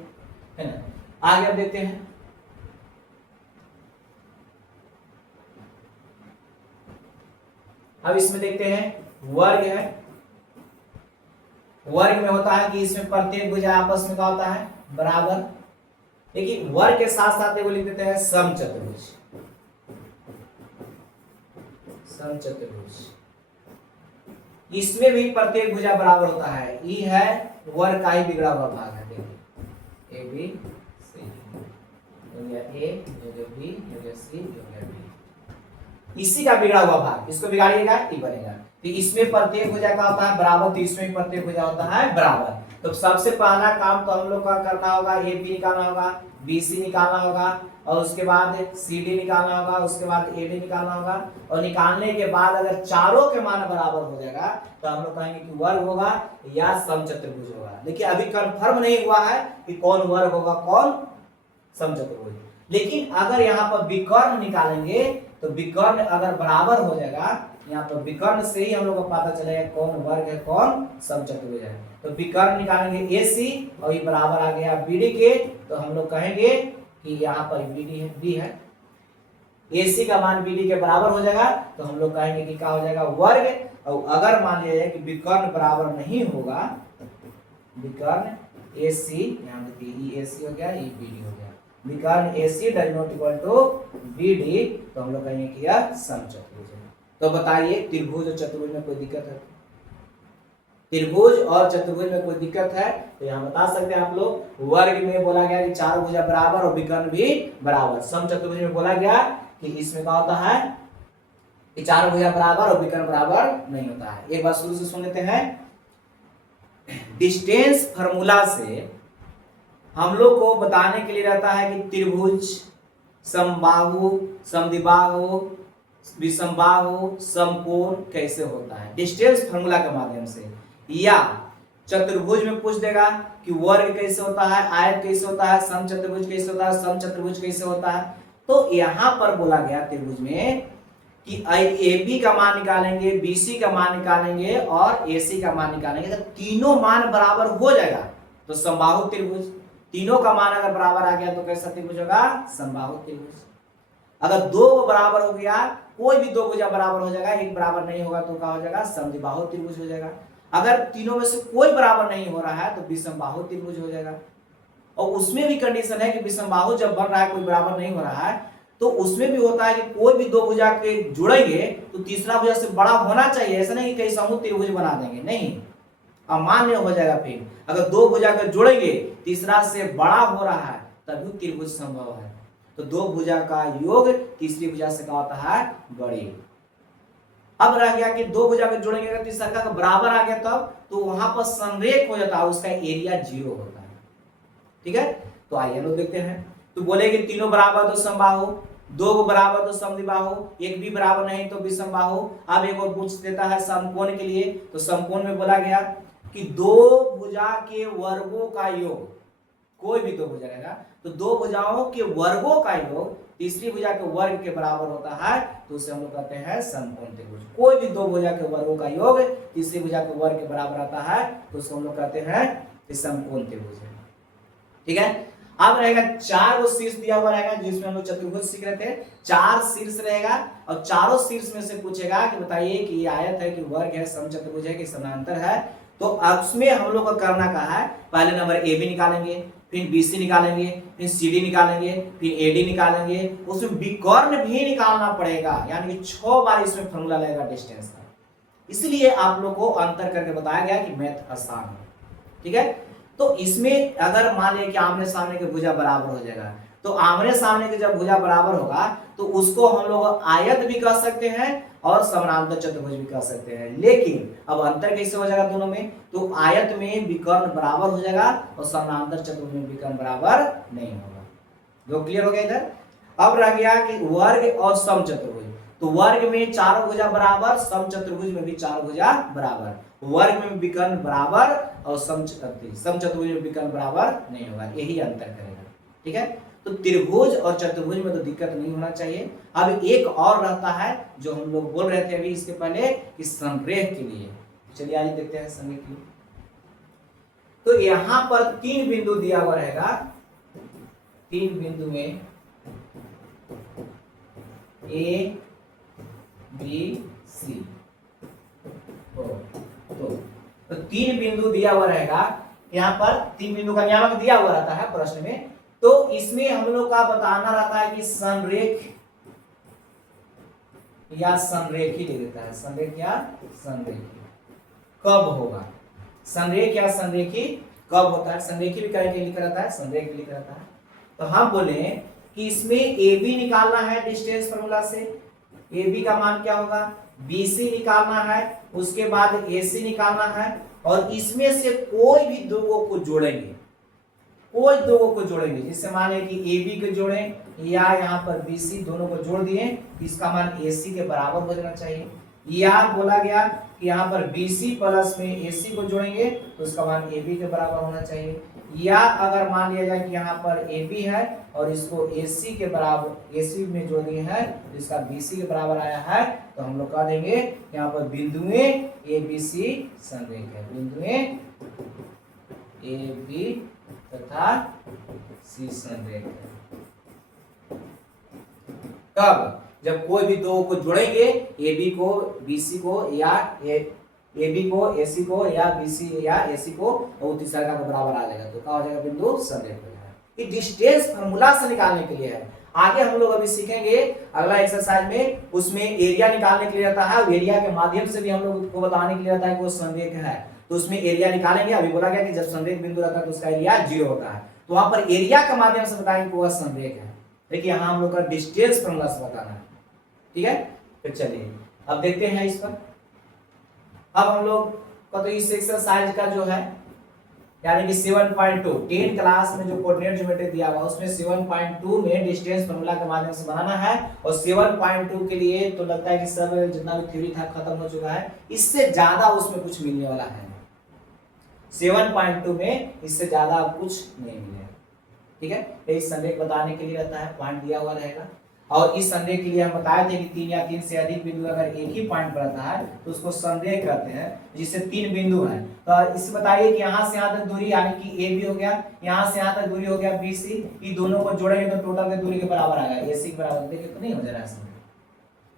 है ना। आगे अब देखते हैं, अब इसमें देखते हैं वर्ग है। वर्ग में होता है कि इसमें प्रत्येक भुजा आपस में क्या होता है, बराबर। लेकिन वर्ग के साथ साथ वो लिख देते हैं समचतुर्भुज। समचतुर्भुज इसमें भी प्रत्येक भुजा बराबर होता है। ई है वर्ग का ही बिगड़ा हुआ भाग है, देखिए ए बी सी, हो गया ए, हो गया बी, हो गया सी, हो गया डी, इसी का बिगड़ा हुआ भाग, इसको बिगाड़िएगा ई बनेगा। तो इसमें प्रत्येक भुजा का होता है बराबर, तो इसमें भी प्रत्येक भुजा होता है बराबर। तो सबसे पहला काम तो हम लोग का करना होगा, ए बी निकालना होगा, बी सी निकालना होगा, और उसके बाद सी डी निकालना होगा, उसके बाद ए डी निकालना होगा। और निकालने के बाद अगर चारों के मान बराबर हो जाएगा तो हम लोग कहेंगे कि वर्ग होगा या समचतुर्भुज होगा। देखिए अभी कंफर्म नहीं हुआ है कि कौन वर्ग होगा कौन समचतुर्भुज। लेकिन अगर यहाँ पर विकर्ण निकालेंगे तो विकर्ण अगर बराबर हो जाएगा, यहाँ पर विकर्ण से ही हम लोग को पता चलेगा कौन वर्ग है कौन समचतुर्भुज है। तो विकर्ण निकालेंगे AC और ये बराबर आ गया BD के, तो हम लोग कहेंगे कि यहाँ पर BD है, B है, AC का मान BD के बराबर हो जाएगा तो हम लोग कहेंगे कि क्या हो जाएगा वर्ग। और अगर मान लिया जाए कि विकर्ण बराबर नहीं होगा, विकर्ण AC, यहाँ देखिए AC हो गया, ये BD हो गया, विकर्ण AC does not equal to BD, तो हम लोग कहेंगे कि यह समचतुर्भुज है। तो बताइए त्रिभुज और चतुर्भुज में कोई दिक्कत है? त्रिभुज और चतुर्भुज में कोई दिक्कत है तो यहाँ बता सकते हैं आप लोग। वर्ग में बोला गया कि चारों भुजा बराबर और विकर्ण भी बराबर। समचतुर्भुज में बोला गया कि इसमें क्या होता है कि चारों भुजा बराबर और विकर्ण बराबर नहीं होता है। एक बार शुरू से सुन लेते हैं। डिस्टेंस फार्मूला से हम लोग को बताने के लिए रहता है कि त्रिभुज, समबाहु, समद्विबाहु, विषमबाहु, समकोण कैसे होता है डिस्टेंस फार्मूला के माध्यम से। या चतुर्भुज में पूछ देगा कि वर्ग कैसे होता है, आयत कैसे होता है, समचतुर्भुज कैसे होता है, समचतुर्भुज कैसे होता है। तो यहाँ पर बोला गया त्रिभुज में कि AB का मान निकालेंगे, BC का मान निकालेंगे और AC का मान निकालेंगे तो तीनों मान बराबर हो जाएगा तो समबाहु त्रिभुज। तीनों का मान अगर बराबर आ गया तो कैसा त्रिभुज होगा, समबाहु त्रिभुज। अगर दो बराबर हो गया, कोई भी दो भुजा बराबर हो जाएगा, एक बराबर नहीं होगा तो क्या हो जाएगा, समद्विबाहु त्रिभुज हो जाएगा। अगर तीनों में से कोई बराबर नहीं हो रहा है तो विषमबाहु त्रिभुज हो जाएगा। और उसमें भी कंडीशन है कि विषमबाहु जब बन रहा है कोई बराबर नहीं हो रहा है तो उसमें भी होता है कि कोई भी दो भुजा के जुड़ेंगे तो तीसरा भुजा से बड़ा होना चाहिए। ऐसा नहीं कि कई समूह त्रिभुज बना देंगे, नहीं, अमान्य हो जाएगा। फिर अगर दो भुजा के जुड़ेंगे तीसरा से बड़ा हो रहा है तभी त्रिभुज संभव है। तो दो भुजा का योग तीसरी भुजा से क्या होता है, बड़ी। अब रह गया कि दो भुजा के जुड़ेंगे अगर तीसरा का बराबर आ गया तब तो वहां पर संरेख हो जाता है, उसका एरिया 0 होता है। ठीक है, तो आइए लोग देखते हैं। तो बोले कि तीनों बराबर तो समबाहु, दो बराबर तो समद्विबाहु, एक भी बराबर नहीं तो विषमबाहु। अब एक और पूछ देता है समकोण के लिए। तो समकोण में बोला गया कि दो भुजा के वर्गों का योग, कोई भी दो भुजा रहेगा तो दो भुजाओं के वर्गों का योग तीसरी भुजा के वर्ग के बराबर होता है तो उसे हम लोग कहते हैं समकोण त्रिभुज। कोई भी दो भुजा के वर्गों का योग तीसरी भुजा के वर्ग के बराबर आता है तो उसको हम लोग कहते हैं समकोण त्रिभुज है। ठीक है, अब रहेगा 4 शीर्ष दिया हुआ रहेगा, जिसमें हम लोग चतुर्भुज सीख रहे थे। 4 शीर्ष रहेगा और चारों शीर्ष में से पूछेगा कि बताइए कि ये आयत है कि वर्ग है, समचतुर्भुज है कि समांतर है। तो उसमें हम लोग को करना क्या है, पहले नंबर ए बी निकालेंगे, फिर बी सी निकालेंगे, फिर सी डी निकालेंगे, फिर ए डी निकालेंगे, उसमें विकर्ण भी निकालना पड़ेगा, यानी कि 6 बार इसमें फॉर्मूला लगेगा डिस्टेंस का। इसलिए आप लोग को अंतर करके बताया गया कि मैथ आसान है, ठीक है। तो इसमें अगर मान लिया कि आमने सामने के भुजा बराबर हो जाएगा, तो आमने सामने के जब भुजा बराबर होगा तो उसको हम लोग आयत भी कह सकते हैं और समानांतर चतुर्भुज भी कह सकते हैं। लेकिन अब अंतर कैसे हो जाएगा दोनों में, तो आयत में विकर्ण बराबर हो जाएगा और समानांतर चतुर्भुज में विकर्ण बराबर नहीं होगा। जो क्लियर हो गया इधर। अब रह गया कि वर्ग और समचतुर्भुज। तो वर्ग में चारों भुजा बराबर, समचतुर्भुज में भी चारों भुजा बराबर। वर्ग में विकर्ण बराबर और समचतुर्भुज में विकर्ण बराबर नहीं होगा, यही अंतर करेगा, ठीक है। तो त्रिभुज और चतुर्भुज में तो दिक्कत नहीं होना चाहिए। अब एक और रहता है जो हम लोग बोल रहे थे अभी इसके पहले कि संरेख के लिए। चलिए आगे देखते हैं संरेख के लिए। तो यहां पर 3 बिंदु दिया हुआ रहेगा, 3 बिंदु में ए बी सी, तो 3 बिंदु दिया हुआ रहेगा। यहाँ पर 3 बिंदु का नियामक दिया हुआ रहता है प्रश्न में। तो इसमें हम लोग का बताना रहता है कि संरेख या संरेखी ले देता है, संरेख या संरेखी कब होगा, संरेख या संरेखी कब होता है। संरेखी भी कहीं लिखा रहता है, संरेख भी लिखा रहता है। तो हम बोले कि इसमें ए बी निकालना है डिस्टेंस फार्मूला से, ए बी का मान क्या होगा, बी सी निकालना है, उसके बाद ए सी निकालना है, और इसमें से कोई भी दो को जोड़ेंगे, कोई दो को जोड़ेंगे। जिससे माने कि ए बी को जोड़ें या यहाँ पर बी सी, दोनों को जोड़ दिए, इसका मान ए सी के बराबर हो जाना चाहिए। या बोला गया कि यहाँ पर बी सी प्लस में ए सी को जोड़ेंगे तो उसका मान ए बी के बराबर होना चाहिए। या अगर मान लिया जाए कि यहाँ पर ए बी है और इसको ए सी के बराबर, ए सी में जोड़ दिए हैं तो इसका बी सी के बराबर आया है, तो हम लोग कह देंगे यहाँ पर बिंदुएं ए बी सी संरेख है, बिंदुएं ए बी तथा सी संरेख है। कब, जब कोई भी दो को जोड़ेंगे, ए बी को बी सी को या ए बी को ए सी को या बी सी या ए सी को, और तीसरा का बराबर आ जाएगा, तो क्या हो जाएगा, बिंदु संरेख हो जाएगा। ये डिस्टेंस फार्मूला से निकालने के लिए है। आगे हम लोग अभी सीखेंगे अगला एक्सरसाइज में, उसमें एरिया निकालने के लिए रहता है, एरिया के माध्यम से भी हम लोग को बताने के लिए रहता है कि वो संरेख है, तो उसमें एरिया निकालेंगे। अभी बोला गया कि जब संरेख बिंदु रहता है तो उसका एरिया 0 होता है, तो वहां पर एरिया के माध्यम से बताएंगे कि वह संरेख है। देखिए यहाँ हम लोग का डिस्टेंस फार्मूला से बताना है, ठीक है। फिर चलिए अब देखते हैं इस पर। अब हम लोग का तो इस एक्सरसाइज का जो है यानी कि 7.2 10 क्लास में जो कोऑर्डिनेट ज्योमेट्री दिया हुआ उसमें 7.2 में डिस्टेंस फार्मूला के माध्यम से बनाना है। और 7.2 के लिए तो लगता है कि सब जितना भी थ्योरी था खत्म हो चुका है, इससे ज्यादा उसमें कुछ मिलने वाला है। 7.2 में इससे ज्यादा कुछ नहीं मिलेगा, ठीक है। इस संरेख बताने के लिए रहता है, पॉइंट दिया हुआ रहेगा। और इस संरेख के लिए हम बताए थे कि 3 या 3 से अधिक बिंदु अगर एक ही पॉइंट पर रहता है तो उसको संरेख कहते हैं, जिससे 3 बिंदु हैं। तो इससे बताइए कि यहाँ से यहाँ तक दूरी यानी कि ए बी हो गया, यहाँ से यहाँ तक दूरी हो गया बी सी, ये दोनों को जोड़ेंगे तो टोटल की दूरी के बराबर आएगा, ए सी के बराबर। देखिए तो नहीं हो जा रहा है,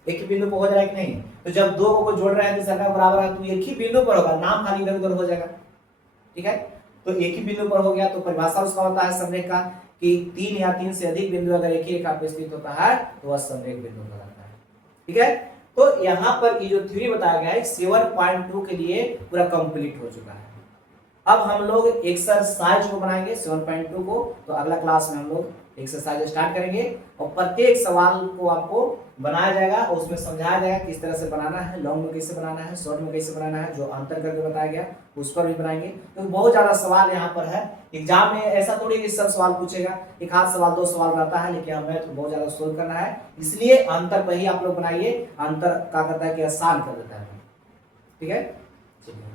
एक ही बिंदु पर हो जा रहा है कि नहीं। तो जब दो को जोड़ रहे हैं तो संख्या बराबर है, तो एक ही बिंदु पर होगा, नाम खाली इधर उधर हो जाएगा, ठीक है। तो एक ही बिंदु पर हो गया, तो परिभाषा उसका होता है संरेख का कि 3 या 3 से अधिक बिंदु अगर एक ही रेखा पर स्थित होता है तो वह संरेख बिंदु कहलाता है, ठीक है। तो यहाँ पर ये जो थ्योरी बताया गया है 7.2 के लिए पूरा कंप्लीट हो चुका है। अब हम लोग एक्सरसाइज को बनाएंगे 7.2 को, तो अगला क्लास में हम लोग एक्सरसाइज स्टार्ट करेंगे और प्रत्येक सवाल को आपको बनाया जाएगा और उसमें समझाया जाएगा किस तरह से बनाना है, लॉन्ग में कैसे बनाना है, शॉर्ट में कैसे बनाना है, जो अंतर करके बताया गया उस पर भी बनाएंगे। तो बहुत ज्यादा सवाल यहाँ पर है, एग्जाम में ऐसा थोड़ी कि सब सवाल पूछेगा, एक आध सवाल 2 सवाल रहता है, लेकिन हमें तो बहुत ज्यादा सोल्व करना है, इसलिए अंतर पर ही आप लोग बनाइए। अंतर क्या करता है कि आसान कर देता है, ठीक है।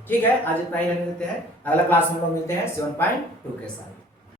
ठीक है, आज इतना ही रहने देते हैं, अगला क्लास में हम लोग मिलते हैं 7.2 के साथ।